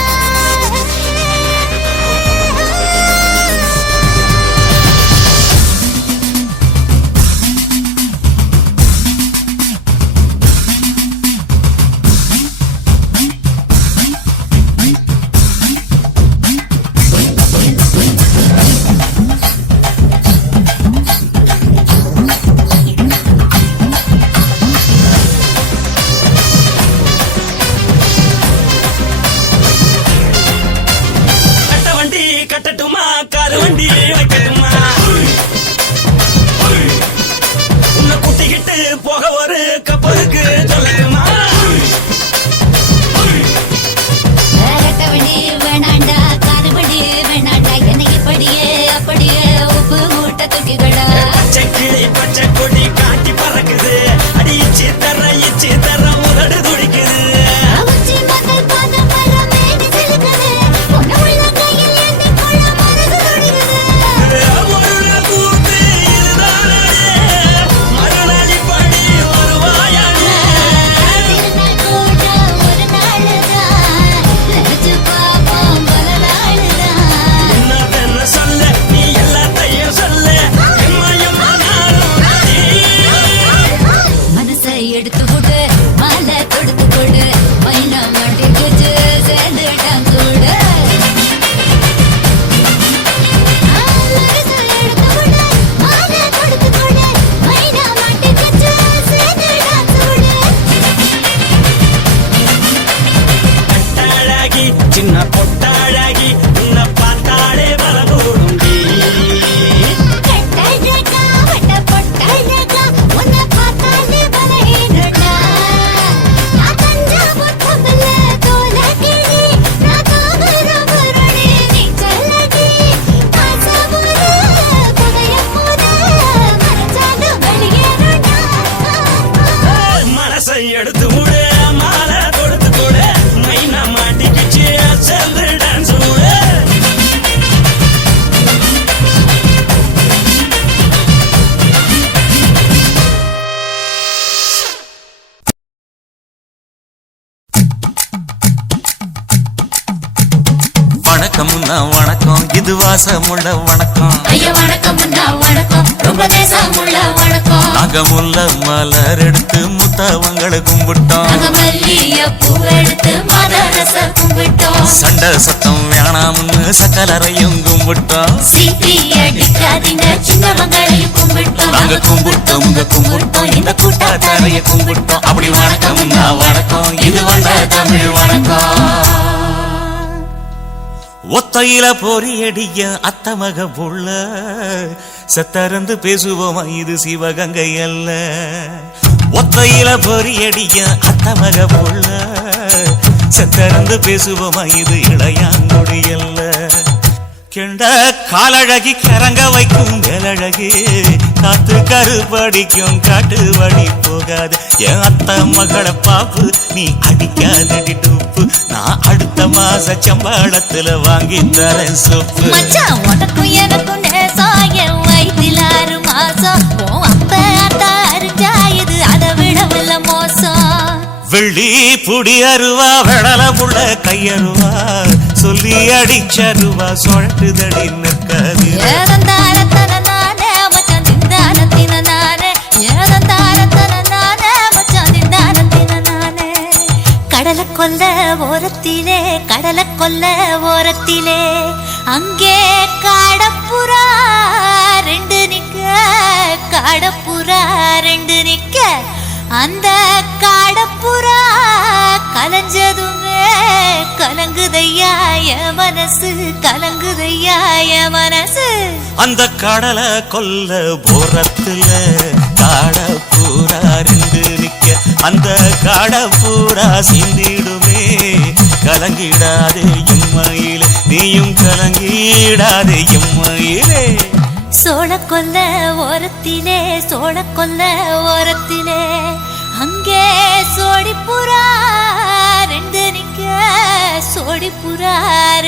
கட்ட வண்டி கட்டட்டுமா காரு வண்டி வைக்கட்டுமா உன்னை கூட்டிக்கிட்டு போக ஒரு கப்பலுக்கு சொல்லட்டுமா. கட்டவண்டி வேணாண்டா, காதுபடி வேணாண்டா, என்னைக்கு படியே அப்படியே உப்பு மூட்டை தூக்கிக்கடா. பச்சை கிளி பச்சை கொடி காட்டி பறக்குது அடி இச்சி தர உதடு துடிக்குது. உச்சி முதல் பாதம் வர மேனி சிலுக்குது, உன்னை உள்ள கையில் ஏந்தி கொள்ள மனசு துடிக்குது. ஒரு நாள் பூத்து இதுதானே மறுநாளி படி வருவாயானே. திருநாள் கூட ஒரு நாளுதான், நினைச்சு பார்ப்போம் பல நாளுதான். என்ன வேணும் சொல்லு நீ எல்லாத்தையும் சொல்லு எம்மா எம்மா நானும் ரெடி. மனசை எடுத்து கொடு, மாலை தொடுத்து கொடு, மைனா மாட்டுக்குச்சு சேர்ந்து டான்ஸ் ஓடு. மனசை எடுத்து கொடு, மாலை தொடுத்து கொடு, மைனா மாட்டுக்குச்சு சேர்ந்து டான்ஸ் ஓடு. கட்டழகி சின்ன பொட்டழகி உன்னை பார்த்தாலே பலங்கூடுண்டி. கட்டழகா, வட்ட பொட்டழகா, உன்னை பார்த்தாலே பலஹீனம்டா. நான் தஞ்சாவூர் தவில கோலக்கிளி, நான் வணக்கம் வணக்கம் இது வாசமுள்ள வணக்கம் ஐயா வணக்கம் வணக்கம் ரொம்ப தேசமுள்ள வணக்கம் நாங்க முல்ல மலர் எடுத்து முத்தவங்களை கும்பிட்டோம் நாங்க மல்லிய பூ எடுத்து மதரச கும்பிட்டோம் சண்டை சத்தம் வேணாம்னு சக்கலரையும் கும்பிட்டோம் சீட்டி அடிக்காதீங்க சின்னவங்களையும் கும்பிட்டோம் நாங்க கும்பிட்டோம் கும்பிட்டோம் இந்த கூட்டாத்தாரைய கும்பிட்டோம் அப்படி வணக்கம் வணக்கம் இது வந்த தமிழ் வணக்கம் ஒத்தையில பொறியடிய அத்தமக புள்ள சத்தறந்து பேசுவோமா இது சிவகங்கை அல்ல ஒத்தையில பொறியடிய அத்தமக புள்ள சத்தறந்து பேசுவோமா இது இளையாங்குடி அல்ல கெண்ட காலழகி கரங்க வைக்கும் வேலழகி காத்து கருப்படிக்கும் காட்டு வழி போகாது என் அத்த மகளை பாப்பு நீ அடிக்காதடி டூப்பு நான் அடுத்த மாச சம்பளத்துல வாங்கி தரேன் சொப்பு மச்சான் உனக்கும் எனக்கும் நேசம் என் வயிற்றில் 6 மாசம் உன் அப்ப அத்தா அறிஞ்சா இது அதை விடவில்ல மோசம் வெள்ளி புடி அருவா வெடல புள்ள கையருவா சொல்லி அடிச்சருவா சுழட்டுதடி நிற்காது ஏதந்தாரத்தன நானே மச்சான் திண்டாரத்தின நானே ஏதந்தாரத்தன நானே மச்சான் திண்டாரத்தின நானே கடலை கொல்ல ஓரத்திலே அங்கே காடப்புறா 2 நிக்க காடப்புறா 2 நிக்க அந்த காடப்புறா கலஞ்சதுமே கலங்குதையா என் மனசு கலங்குதையா என் மனசு அந்த கடலை கொல்ல போரத்துல காடப்பூரா 2 நிக்க அந்த காடப்பூரா சிந்திடுமே கலங்கிடாதே எம்மையிலே நீயும் கலங்கிடாதே எம்மையிலே சோழக்கொல்ல ஓரத்திலே அங்கே சோடிப்புறா 2 நிக்க சோடிப்புறா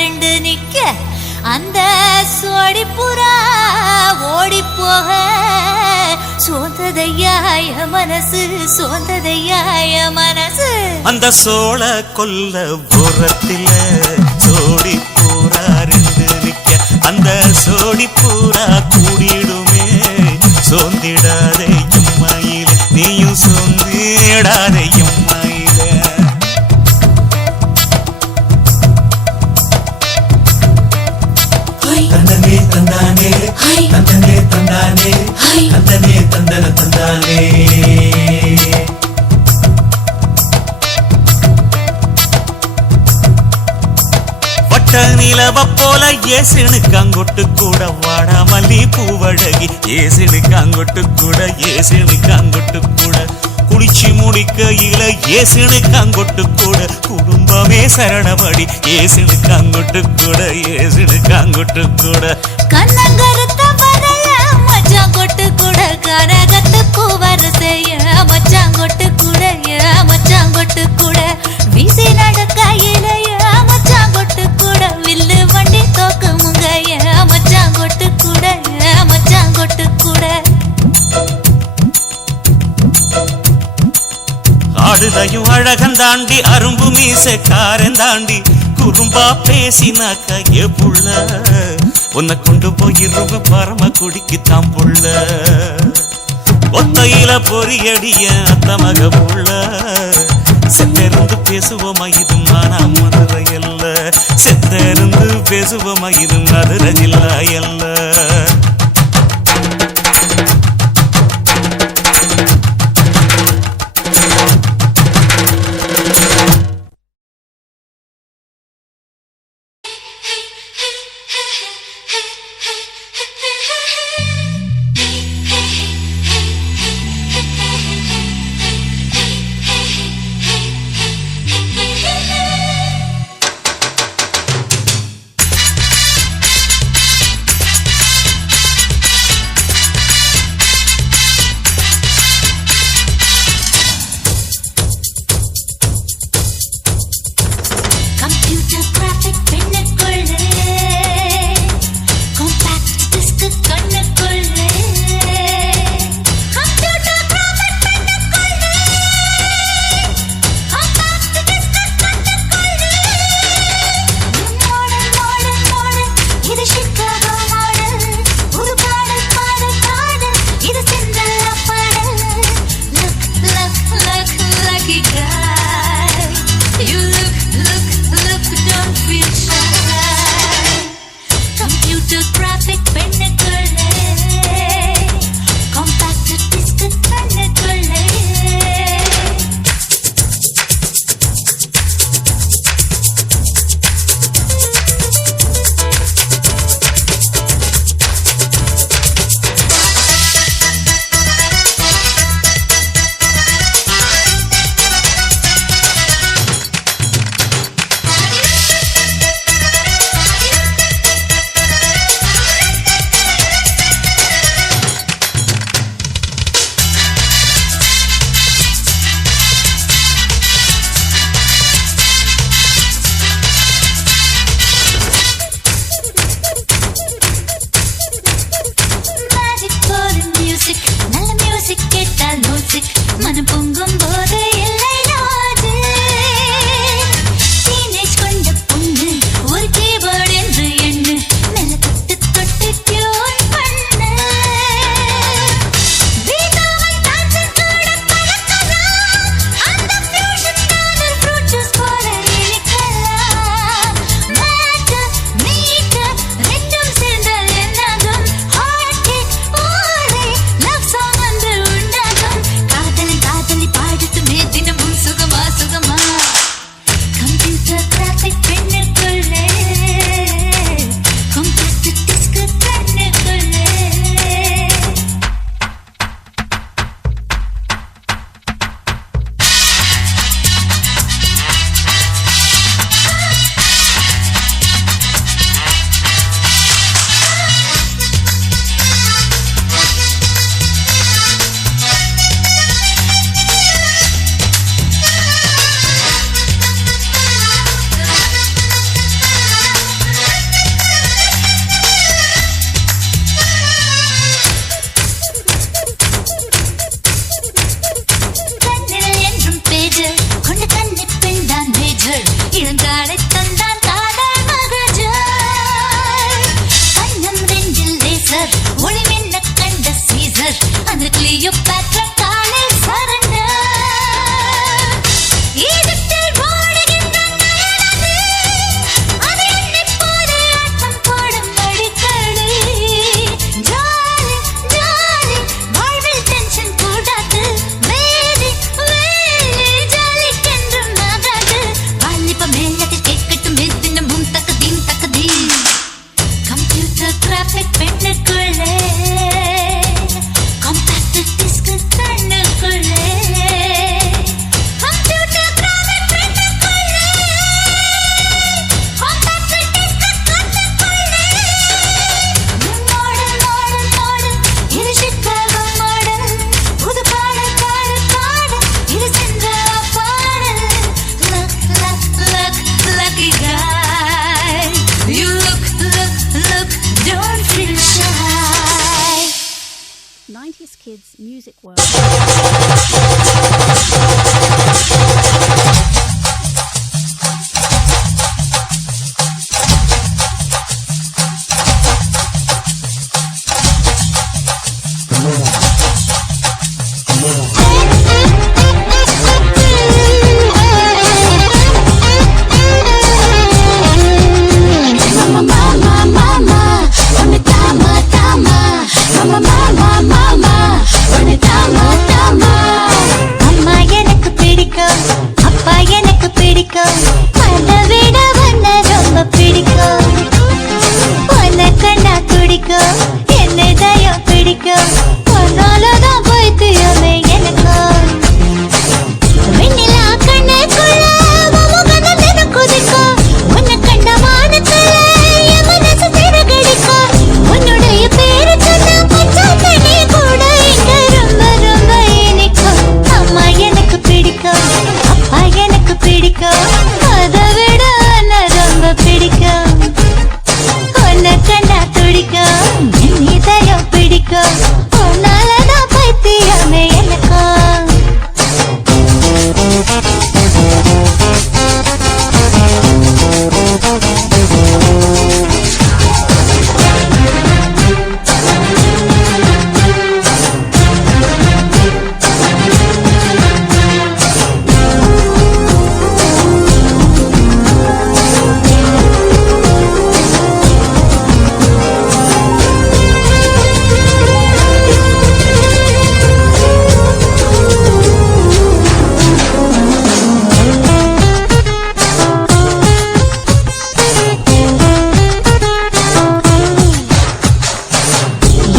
2 நிக்க அந்த சோடிப்புறா ஓடி போக சோந்ததையாய மனசு அந்த சோழ கொல்ல போரத்தில சோடி பூரா 2 நிக்க அந்த சோடி பூரா கூடிடுமே சோந்திடாதே எம்மையிலே நீயும் சோந்திடாதே எம்மையிலே தந்தனே தந்தானே தந்தனே தந்தானே தந்தனே தந்தன தந்தானே வட்ட நிலவ போல ஏசினுக்கு அங்கொட்டு கூட வாடா மல்லி பூவழகி ஏசினுக்கு அங்கொட்டு கூட குளிச்சு முடிக்கையில ஏசினுக்கு அங்கொட்டு கூட குடும்பமே சரணமடி ஏசினுக்கு அங்கொட்டு கூட கண்ணங்கருத்த வரைய மச்சாங்கொட்டு கூட கரகத்துக்கு வரிசைய மச்சாங்கொட்டு கூட வீசி நடக்கையிலைய மச்சாங்கொட்டு கூட வில்லு வண்டி தோக்குமுங்கைய மச்சாங்கொட்டு கூட ஆடுதையும் அழகன் தாண்டி அரும்பு மீசக்காரன் தாண்டி குறும்பா பேசினாக்க ஏ புள்ள உன்னை கொண்டு போயிருவ பரம குடிக்கு தாம் புள்ள ஒத்தையில பொறியடிய அத்தமக புள்ள செத்தருந்து பேசுவோமா இது மானா மதுரை அல்ல செத்தருந்து பேசுவோமா இது மதுரை ஜில்லா அல்ல 90s Kids Music World. அம்மா எனக்கு பிடிக்கும், அப்பா எனக்கு பிடிக்கும், அதை விட உன்னை ரொம்ப பிடிக்கும். உன்னை கண்டா துடிக்கும், என்னை தயம் பிடிக்கும், உன்னாலதான் பைத்தியமே எனக்கும். வெண்ணிலா கண்ணுக்குள்ள உன் முகம் தினம் குதிக்கும், உன்னை கண்ட வானத்துல என் மனசு சிறகடிக்கும். உன்னுடைய பேரு சொன்னா பச்சை தண்ணி கூட இங்க ரொம்ப ரொம்ப இனிக்கும். அம்மா எனக்கு பிடிக்கும், அப்பா எனக்கு பிடிக்கும், அதை விட உன்னை ரொம்ப பிடிக்கும். உன்னை கண்டா துடிக்கும், என் இதயம் பிடிக்கும், உன்னாலதான் பைத்தியமே எனக்கும்.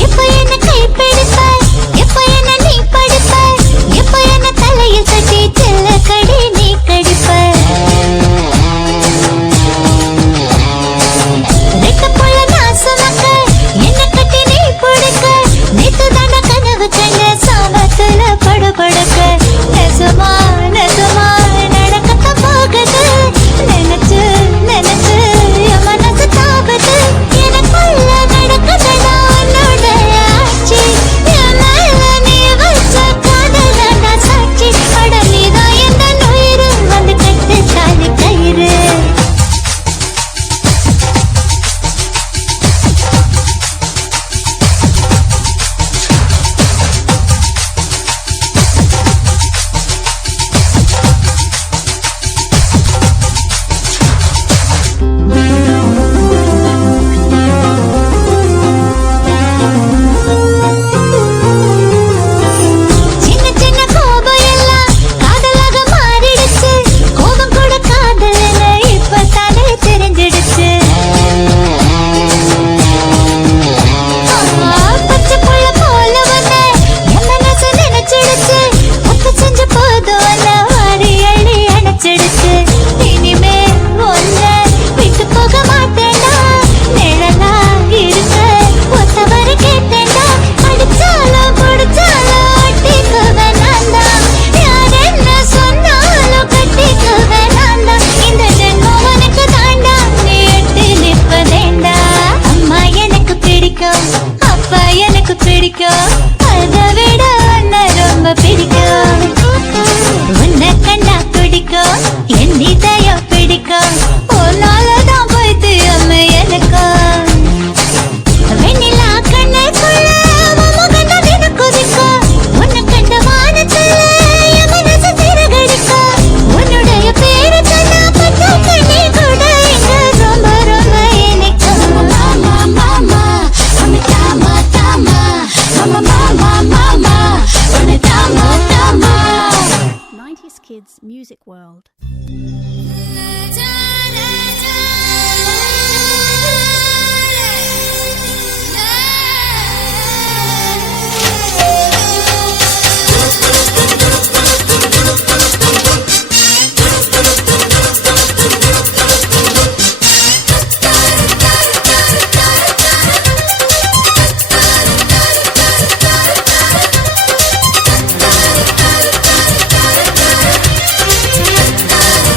எப்ப என்ன கைப்பிடிப்ப, எப்ப என்ன நீ படிப்ப, எப்ப என்ன தலையில் கட்டி செல்ல கடி நீ கடிப்ப. ரெட்டப்புள்ள நான் சுமக்க, என்னை கட்டி நீ பிடிக்க, நேத்து தான கனவு கண்ட சாமத்துல படுபடுக்க. நெசமா நெசமா நடக்கத்தான் போகுது, நினைச்சு நினைச்சு என் மனசு தாபது. எனக்குள்ள நடக்குதுடா உன்னோட ஆட்சி, என் மேல நீ வச்ச காதலடா சாட்சி. அட நீதான் எந்த உயிரு, வந்து கட்டு தாலி கயிறு. சின்ன சின்ன கோபம் எல்லாம் காதலாக மாறிடுச்சு, கோபம் கூட காதல்னு இப்பதானே தெரிஞ்சிடுச்சு. பச்சை புள்ள போல உன்னை என் மனசு நினைச்சிடுச்சு, தப்பு செஞ்ச போதும் உன்னை வாரி அள்ளி அணைச்சிடுச்சு. இனிமே உன்னை விட்டு போக மாட்டேன்டா, நிழலா இருக்க ஒத்தவரை கேட்டேன்டா. அடிச்சாலும் பிடிச்சாலும் ஒட்டிக்குவேன் நான்தான், யார் என்ன சொன்னாலும் கட்டிக்குவேன் நான்தான். இந்த ஜென்மம் உனக்கு தாண்டா, நீ எட்டி நிற்பதேண்டா. அம்மா எனக்கு பிடிக்கும், அப்பா எனக்கு பிடிக்கும், அதை விட உன்னை ரொம்ப பிடிக்கும். உன்னை கண்டா துடிக்கும், என் இதயம் பிடிக்கும், உன்னாலதான் பைத்தியமே எனக்கும். வெண்ணிலா கண்ணுக்குள்ள உன் முகம் தினம் குதிக்கும், உன்னை கண்ட வானத்துல என் மனசு சிறகடிக்கும். உன்னுடைய பேரு சொன்னா பச்சை தண்ணி கூட இங்க ரொம்ப ரொம்ப இனிக்கும். மாமா மாமா உன்னை தாமா தாமா, மாமா மாமா மாமா உன்னை தாமா தாமா. 90s Kids Music World.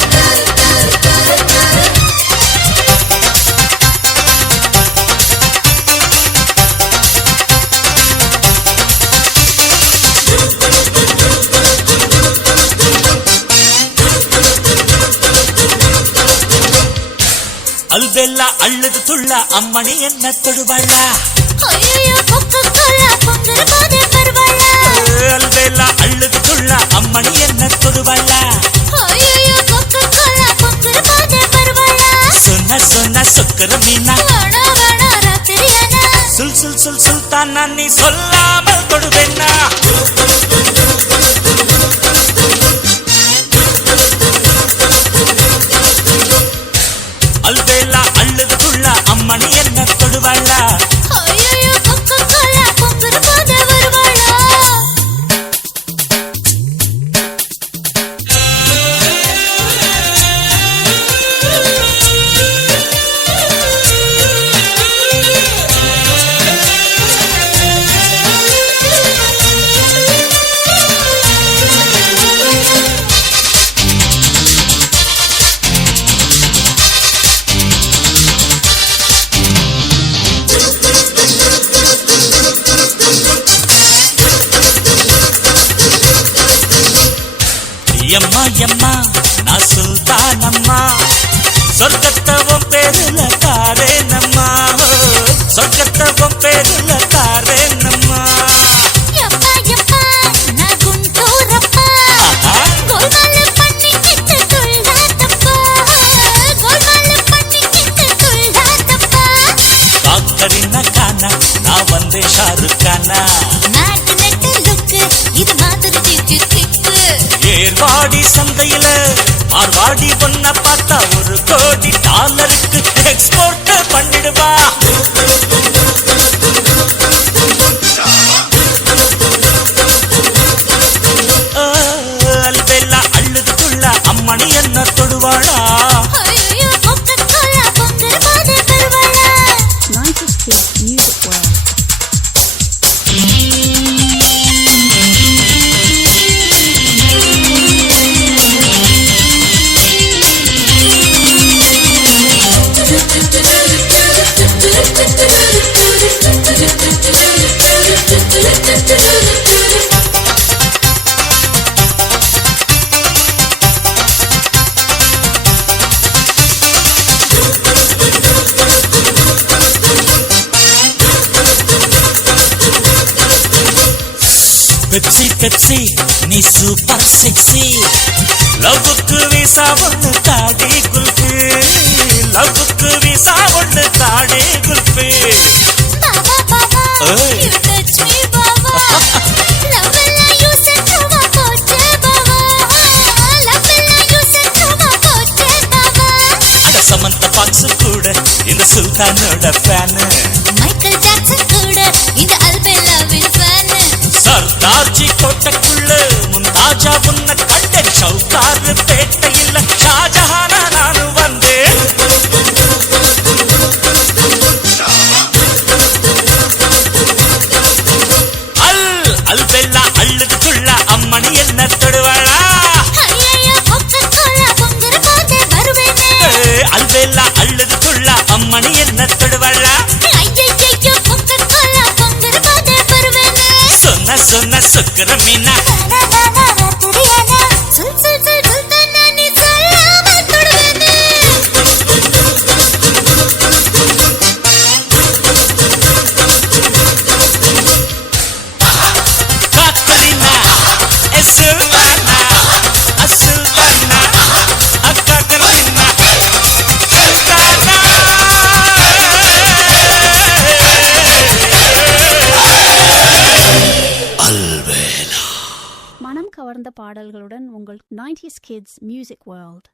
La அல்பெல்லா அள்ளுது துள்ள அம்மணி என்ன தொடுவாளா ஐயோ கொக்கோலா பொங்குற போதே வருவாளா அல்பெல்லா அள்ளுது துள்ள அம்மணி என்ன தொடுவாளா ஐயோ கொக்கோலா பொங்குற போதே வருவாளா சொன்ன சொன்ன சொக்கர மீனா வாடா வாடா ராத்திரியானா சுல் சுல் சுல் சுல்தான் நீ சொல்லாமல் தொடுவேன்னா அல்பெல்லா அள்ளுது துள்ள அம்மணி என்ன தொடுவாளா ஐயோ கொக்கோலா பொங்குற போதே வருவாளா எம்மா எம்மா நான் சுல்தானம்மா சொர்க்கத்தவம் பேருல தாரேனம்மா சொர்க்கத்தவம் பேருல தாரேனம்மா யப்பா யப்பா நான் குண்டூரப்பா கோல்மால பண்ணி கிட்ட துள்ளாதப்பா கோல்மால பண்ணி கிட்ட துள்ளாதப்பா டாக்டரின கானா நான் வந்தே ஷாருக்கானா நாட்டு நெட்டு லுக்கு இது மாதிரி ஜிக்கு கிக்கு ஏர்வாடி சந்தையில மார்வாடி பொண்ண பார்த்தா $1,00,00,000 எக்ஸ்போர்ட் பண்ணிடுவா அல்பெல்லா அள்ளுது துள்ள அம்மணி என்ன தொடுவாளா ஐயோ கொக்கோலா பொங்குற போதே வருவாளா 90s Kids Music World. Pepsi Pepsi நீ சூப்பர் செக்ஸி லவ்வுக்கு வீசா ஒண்ணு தாடி குல்ஃபி லவ்வுக்கு வீசா ஒண்ணு தாடி குல்ஃபி பாபா பாபா ஏய். you touch me Baba love la you said no போச்சே Baba love la you said no போச்சே பாபா அட சமந்த பாக்ஸ் கூட இந்த சுல்தானோட ஃபேன் மைக்கேல் ஜாக்சன் கூட இந்த அல்பெல்லாவின் ஃபேன் சர்தார்ஜி கோட்டைக்குள்ள முன்தாஜா உன்ன கண்டேன் சவுகார் பேட்டையில் ஷாஜஹானா நானு வந்தேன் அல்பெல்லா அள்ளுது துள்ள அம்மணி என்ன தொடுவாளா ஐயோ கொக்கோலா பொங்குற போதே வருவேனே அல்பெல்லா அள்ளுது துள்ள அம்மணி என்ன தொடுவாளா ஐயோ கொக்கோலா பொங்குற போதே வருவேனே சொன்ன சொன்ன சுக்கர மீனா ராத்திரியானா சுல் சுல் சுல் சுல்தானா நீ சொல்லாமல் தொடுவேனே காத்தலினா எசுல்தானா அசுல்தானா அக்காக்கலினா சுல்தானா அல்பெல்லா மனம் கவர்ந்த பாடல்களுடன் உங்கள் 90s Kids Music World.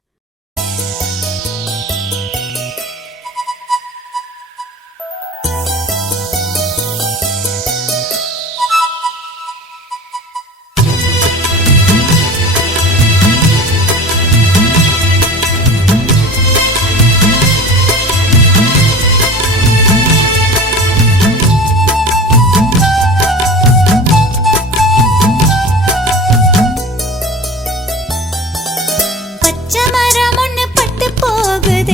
பச்சை மரம் ஒண்ணு பட்டு போகுது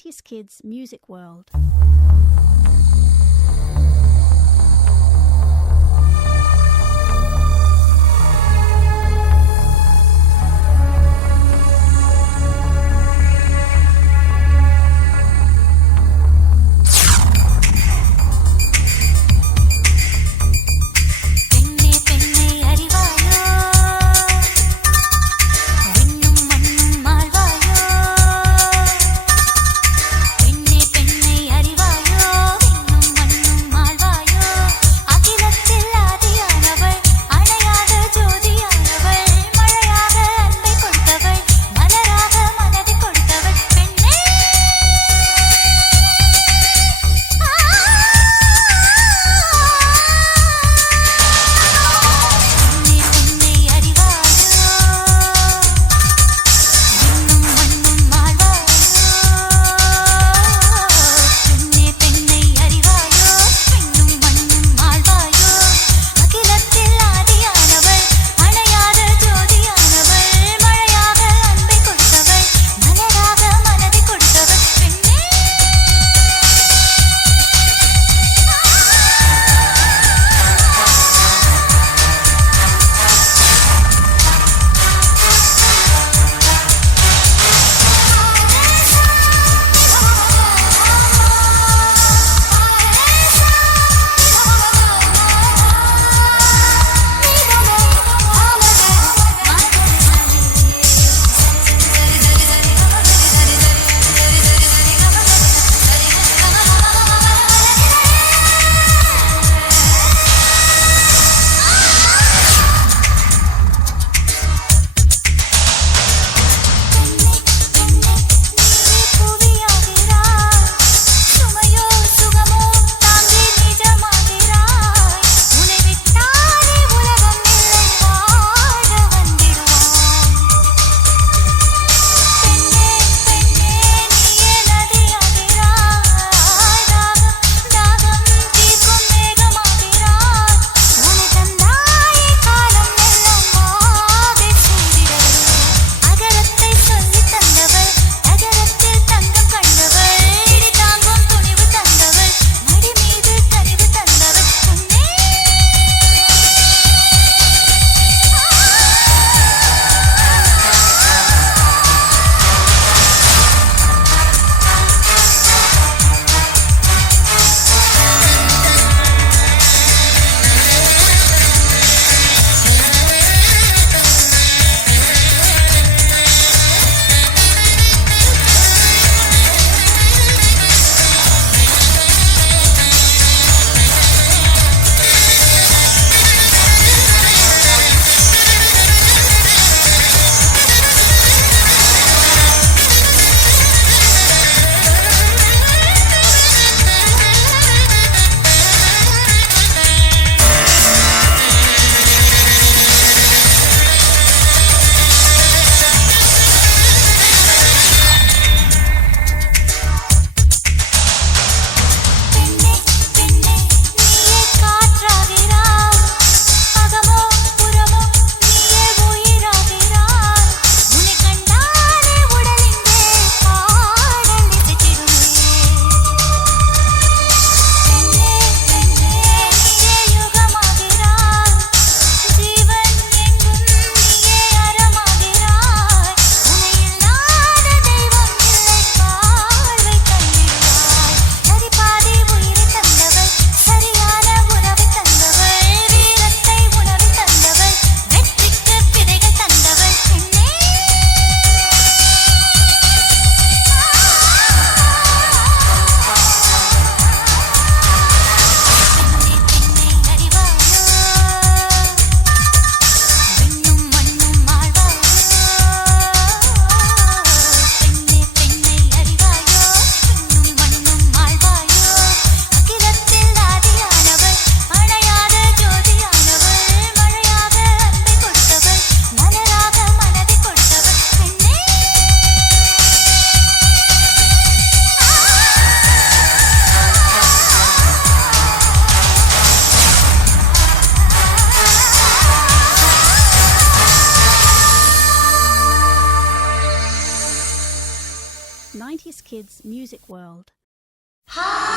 90s Kids Music World. பெண்ணே பெண்ணே அறிவாயோ விண்ணும் மண்ணும் ஆழ்வாயோ பெண்ணே பெண்ணை அறிவாயோ 90s Kids Music World. ஆ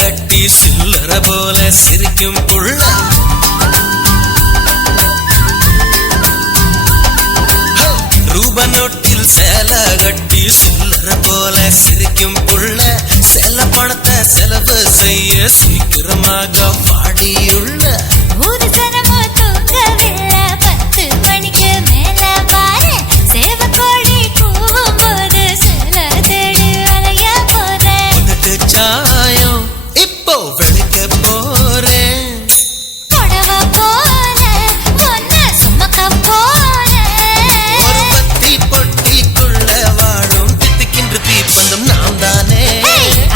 கட்டி சில்லற போல சிரிக்கும் புள்ள ரூபா நோட்டில் சேல கட்டி சில்லற போல சிரிக்கும் புள்ள செல பணத்தை செலவு செய்ய சீக்கிரமாக வாடியுள்ள ஒரு சனமும் தூங்கவில்லை 10 மணிக்கு மேல வாரு சேவக்கோழி கூவும் போது சில தேடி அலைய போறேன் உனக்கு சாயம் இப்போ வெளுக்க போறேன் புடவ போல ஒன்ன சுமக்க போறேன் ஒரு பத்தி பொட்டிக்குள்ள வாழும் தித்துக்கின்ற தீப்பந்தம் நான் தானே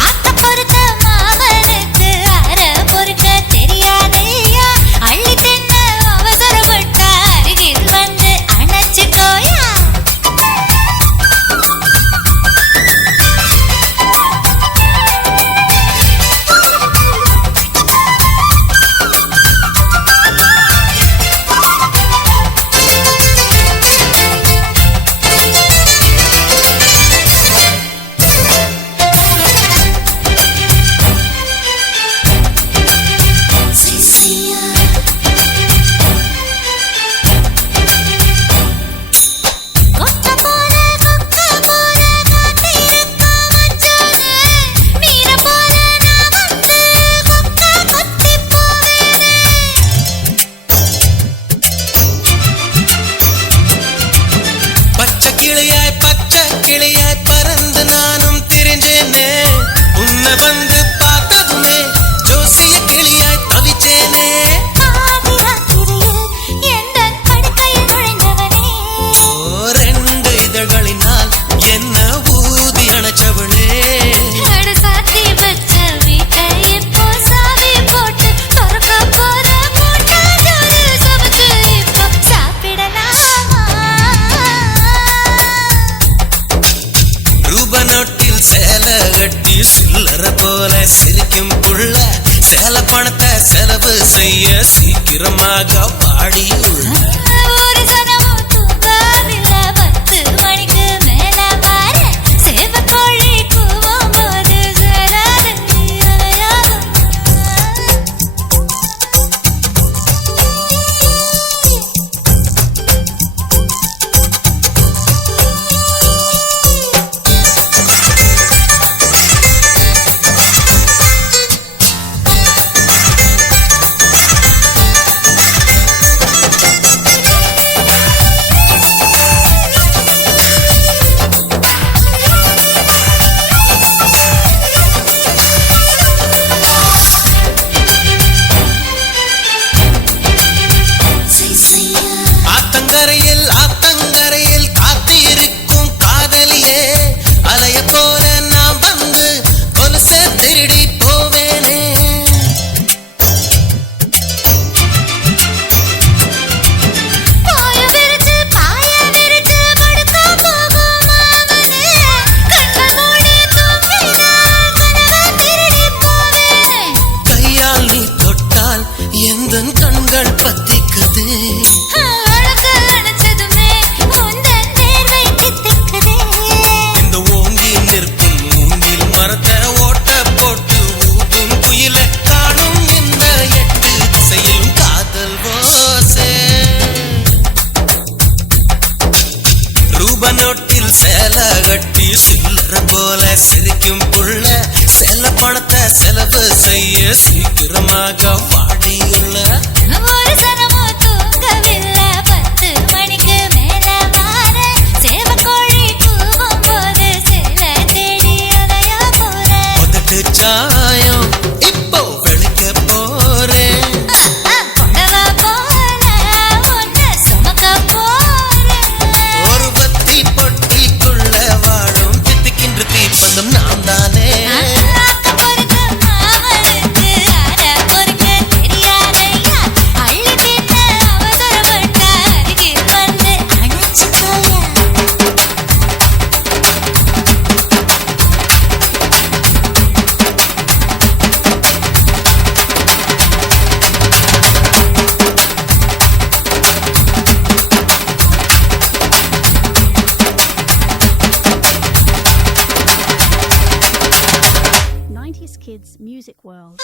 ஆத்த பொறுத்த மாமனுக்கு அற பொறுக்க தெரியாதையா அள்ளி தின்ன அவசரப்பட்ட அருகில் வந்து அணைச்சுக்கோயா கொக்க போற கொக்க போற காத்திருக்க மச்சானே மீற போற நான் வந்து கொக்க கொத்தி போவேனே பச்சை கிளியாய் பறந்து நானும் திரிஞ்சேனே உன்னை வந்து பார்த்ததுமே ஜோசிய கிளியாய் தவிச்சேனே ஆதி ராத்திரியில் எந்தன் படுக்கையில் நுழைந்தவனே ரெண்டு இதழ்களினால் என்ன ஊதி அணைச்சவளே அட சாத்தி வச்ச வீட்டை இப்போ சாவி போட்டு திறக்க போற மூட்டை ஜோறு சமைச்சு இப்போ சாப்பிடலாமா ரூபா நோட்டில் சேல கட்டி சில்லற போல சிரிக்கும் புள்ள சேல பணத்தை செலவு செய்ய சீக்கிரமாக வாடியுள்ள ஒரு சனமும் தூங்கவில்லை 10 மணிக்கு மேல வாரு சேவக்கோழி கூவும் போது சேராதடி அலையாதம்மா ஆத்தங்கரையில் காத்திருக்கும் காதலியே அலைய போல நான் வந்து கொலுச திருடி போவேனே பாய விரிச்சு படுக்க போகும் மாமனே கண்கள் மூடி தூங்கினால் கனவை திருடி போவேனே கையால் நீ தொட்டால் எந்தன் கண்கள் பத்திக்குது அழகு அணைச்சதுமே உந்தன் நேர்வை தித்திக்குதே இந்த ஓங்கி நிற்கும் மூங்கில் மரத்தை ஓட்ட போட்டு ஊதும் குயில காணும் இந்த 8 திசையிலும் காதல் ஓசை ரூபா நோட்டில் சேல கட்டி சில்லற போல சிரிக்கும் புள்ள செல பணத்தை செலவு செய்ய சீக்கிரமாக வாடியுள்ள ஒரு சனமும் தூங்கவில்லை 10 மணிக்கு மேல வாரு சேவக்கோழி கூவும் போது சில தேடி அலைய போறேன் உதட்டு சாயம் இப்போ வெளுக்க போறேன் புடவ போல ஒன்ன சுமக்க போறேன் ஒரு பத்தி பொட்டிக்குள்ள வாழும் தித்துக்கின்ற தீப்பந்தம் நான் தானே ஆத்த பொறுத்த மாமனுக்கு அற பொறுக்க தெரியாதையா அள்ளி Kids Music World.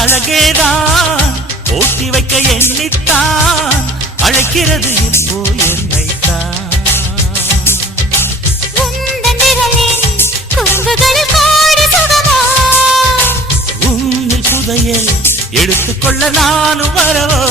அழகேதான் ஓட்டி வைக்க எண்ணித்தான் அழைக்கிறது இப்போ என்னைத்தான். உன்னில் புதையல் எடுத்துக்கொள்ள நானும் வரவோ.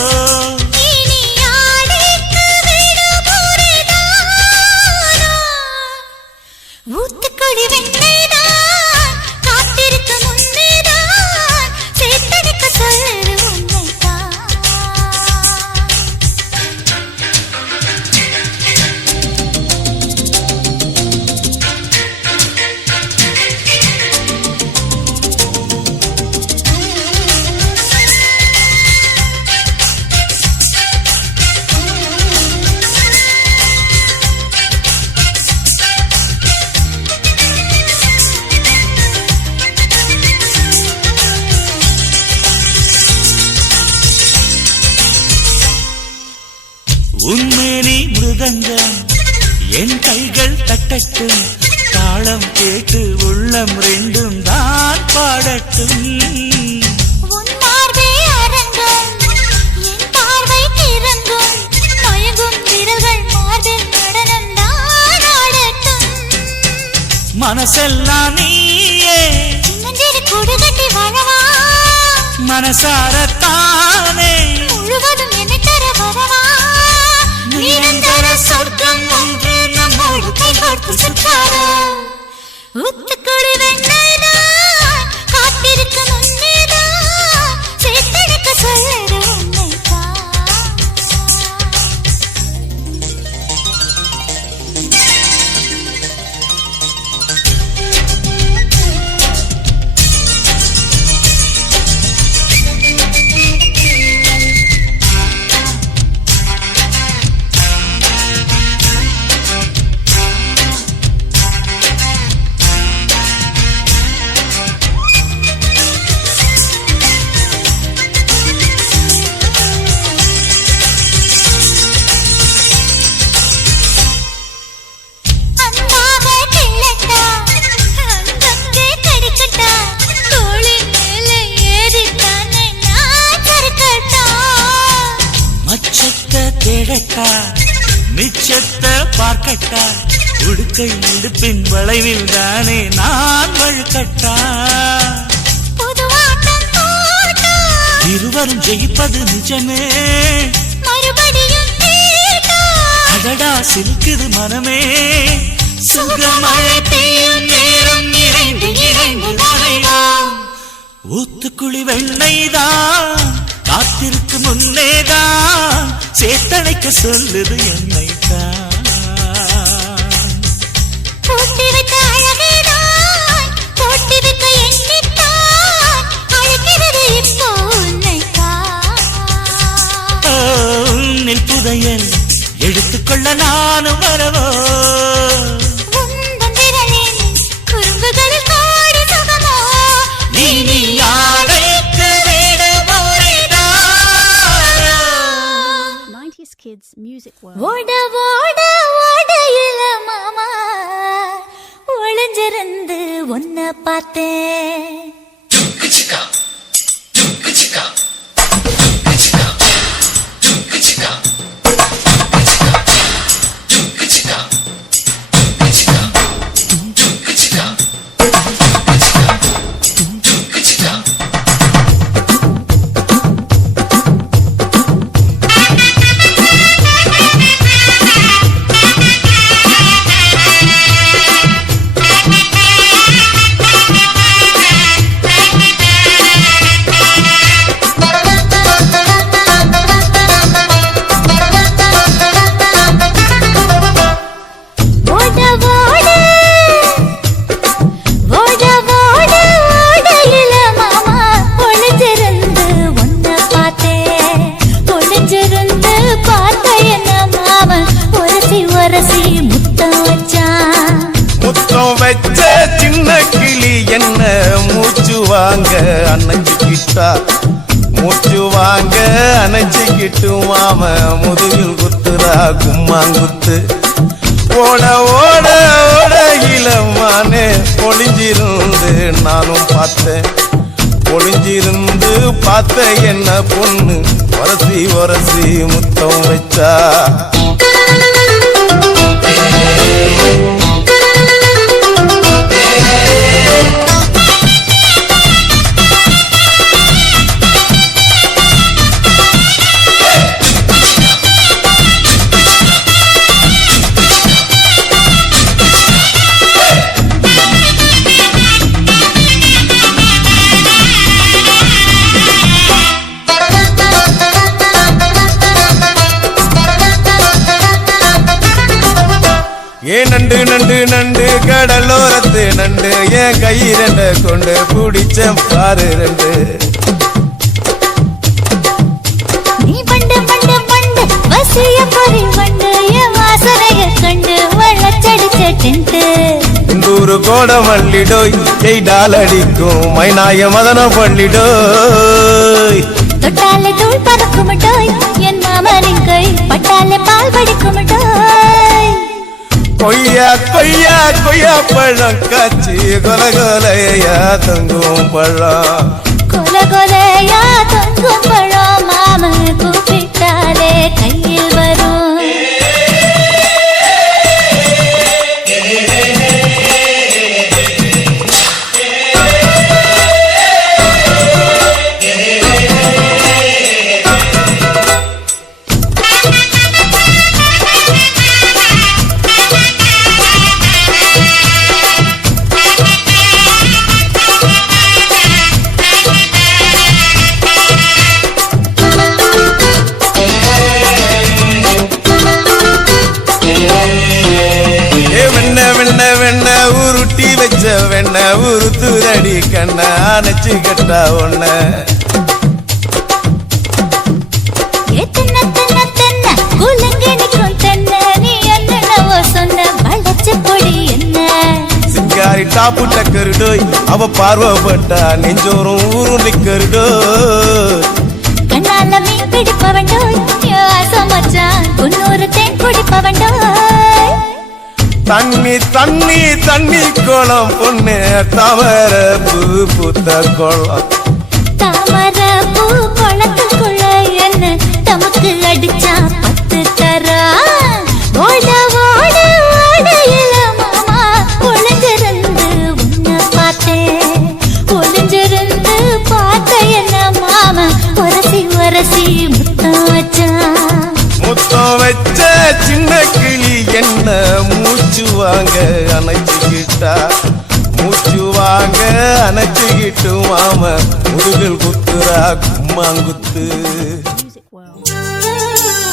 உன்மேனி மிருதங்கம் என் கைகள் தட்டட்டும், தாளம் கேட்டு உள்ளம் ரெண்டும் தான் பாடட்டும். மனசெல்லாம் நீயே மனசாரத்தானே முழுவதும் என்னை தர வரவா. நிரந்தர சொர்க்கம் ஒன்று நம்மோடு கைகோர்த்து சுற்றாரோ. ஊத்துக்குடி வெண்ணெய்தான் காத்திருக்கும் உன்னைதான் சேர்த்தெடுக்க சொல்லுற உன்னைதான். மிச்சத்தை பார்க்கட்டா உடுக்கை இடுப்பின் வளைவில் தானே நான் வழுக்கட்டா. இருவரும் ஜெயிப்பது நிஜமே அடடா சிரிக்குது மனமே. சுகமழை பெய்யும் நேரம் நிறைந்து இறைந்து நனைவோம். ஊத்துக்குழி வெண்ணெய்தான் காத்திருக்கு முன்னேதான் சேத்தனைக்க சொல்லுது என்னைத்தான். போட்டி வைத்த அழகேதான் போட்டி வைத்த எண்ணித்தான் அழைக்கிறது இப்போ உன்னைத்தான். உன்னில் புதையல் எடுத்துக்கொள்ள நானும் வரவோ. உந்தன் விரலின் குறும்புகளில் கோடி சுகமோ. நீ அழைக்க வேட Kids Music World. ஓட ஓட ஓடையில மாமா ஒளிஞ்சிருந்து உன்னை பார்த்தேன். வாங்க அணைச்சிக்கிட்டா மூச்சு வாங்க அணைச்சிக்கிட்டு மாம முதுகில் குத்துறா கும்மாங்குத்து ஓட ஓட ஓட இளமானே ஒளிஞ்சிருந்து நானும் பார்த்தேன் ஒளிஞ்சிருந்து பார்த்த என்ன பொண்ணு வரசி வரசி முத்தம் வச்சா ஏன் நண்டு நண்டு நண்டு கடலோரத்து நண்டு என் கையிரண்ட கொண்டு பிடிச்ச பாரு ரெண்டு நீ பண்டு பண்டு பண்டு வசிய பொறி பண்டு என் வாசனைய கண்டு வள்ளச்சடிச்ச டென்ட் நூறு கோட மல்லிடோய் ஜெய்டால் அடிக்கும் மைனாய மதன பள்ளிடோய் தொட்டாலே தூள் பறக்குமட்டோய் என் மாமனின் கை பட்டாலே பால் வடிக்குமட்டோய் கொய்யா கொய்யா கொய்யா பழம் காய்ச்சி கொல கொலையா தங்கும் பழம் கொல கொலையா தங்கும் பழம் மாம கூப்பிட்டாலே கையில் வரும் உருட்டி வச்ச வெண்ண உருத்துரடி கண்ண அணைச்சு கட்டா ஒண்ண சிங்காரி டாப்பு டக்கருடோய் அவ பார்வப்பட்டா நெஞ்சோறும் ஊரும் நிக்கருடோய் கண்ணால மீன் பிடிப்பவண்டோய் ஆசமச்சான் குன்னூறு தேன் குடிப்பவண்டோய் தண்ணி தண்ணி தண்ணி கோலம் பொண்ணு தாமர பூ பூத்த கோலம் தாமர பூ குளத்துக்குள்ள என்ன தமக்கு அடிச்சா 10 தரா ஓட ஓட ஓடையில மாமா ஒளிஞ்சிருந்து உன்னை பார்த்தேன் ஒளிஞ்சிருந்து பார்த்த என்ன மாமா உரசி உரசி முத்தம் வச்சான் முத்தம் வச்ச சின்ன கிளி என்ன மூச்சு வாங்க அணைச்சிக்கிட்டா மூச்சு வாங்க அணைச்சிக்கிட்டு மாம முதுகில் குத்துறா கும்மாங்குத்து Music World.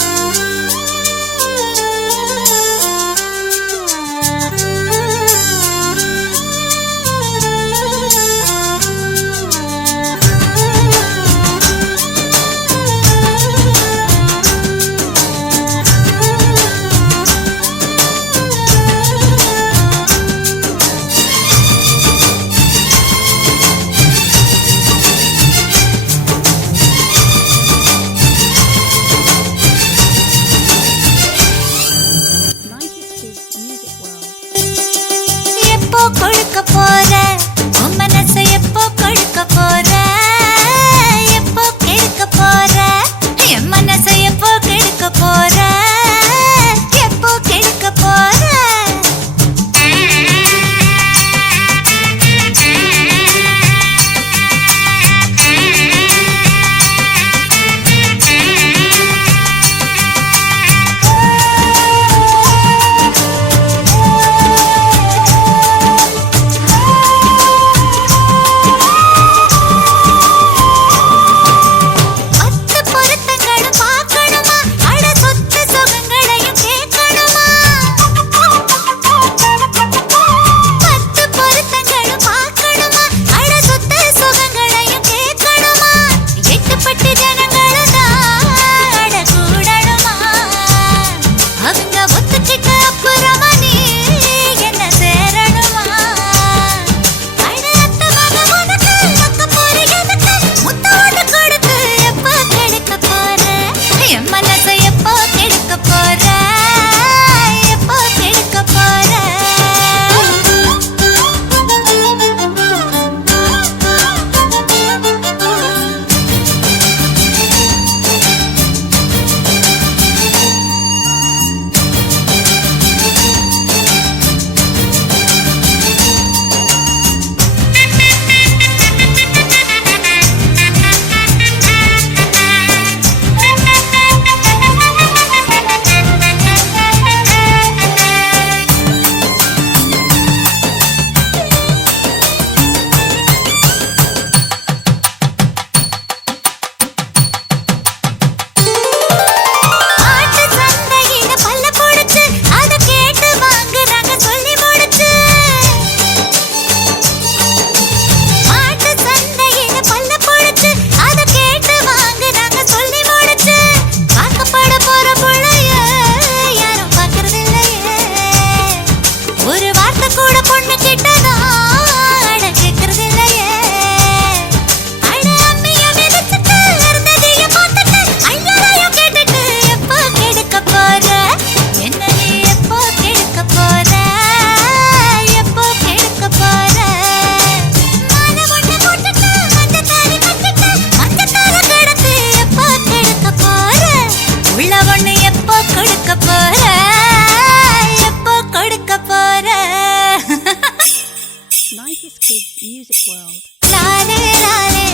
பொண்ணு கிட்டதான் அட கேக்குறது இல்லையே அட அம்மிய மிதிச்சுட்டு இருந்ததையும் பார்த்துட்டு ஐயரையும் கேட்டுட்டு எப்போ கெடுக்க போற என்ன நீ எப்போ கெடுக்க போற எப்போ கெடுக்க போற மாலை ஒண்ணு போட்டுட்டு மஞ்ச தாலி கட்டிட்டு மஞ்சத்தால கிடக்கு எப்போ கெடுக்க போற உள்ள ஒண்ணு எப்போ கொடுக்க போற எப்போ கொடுக்க போற 90s Kids Music World. லாலே லாலே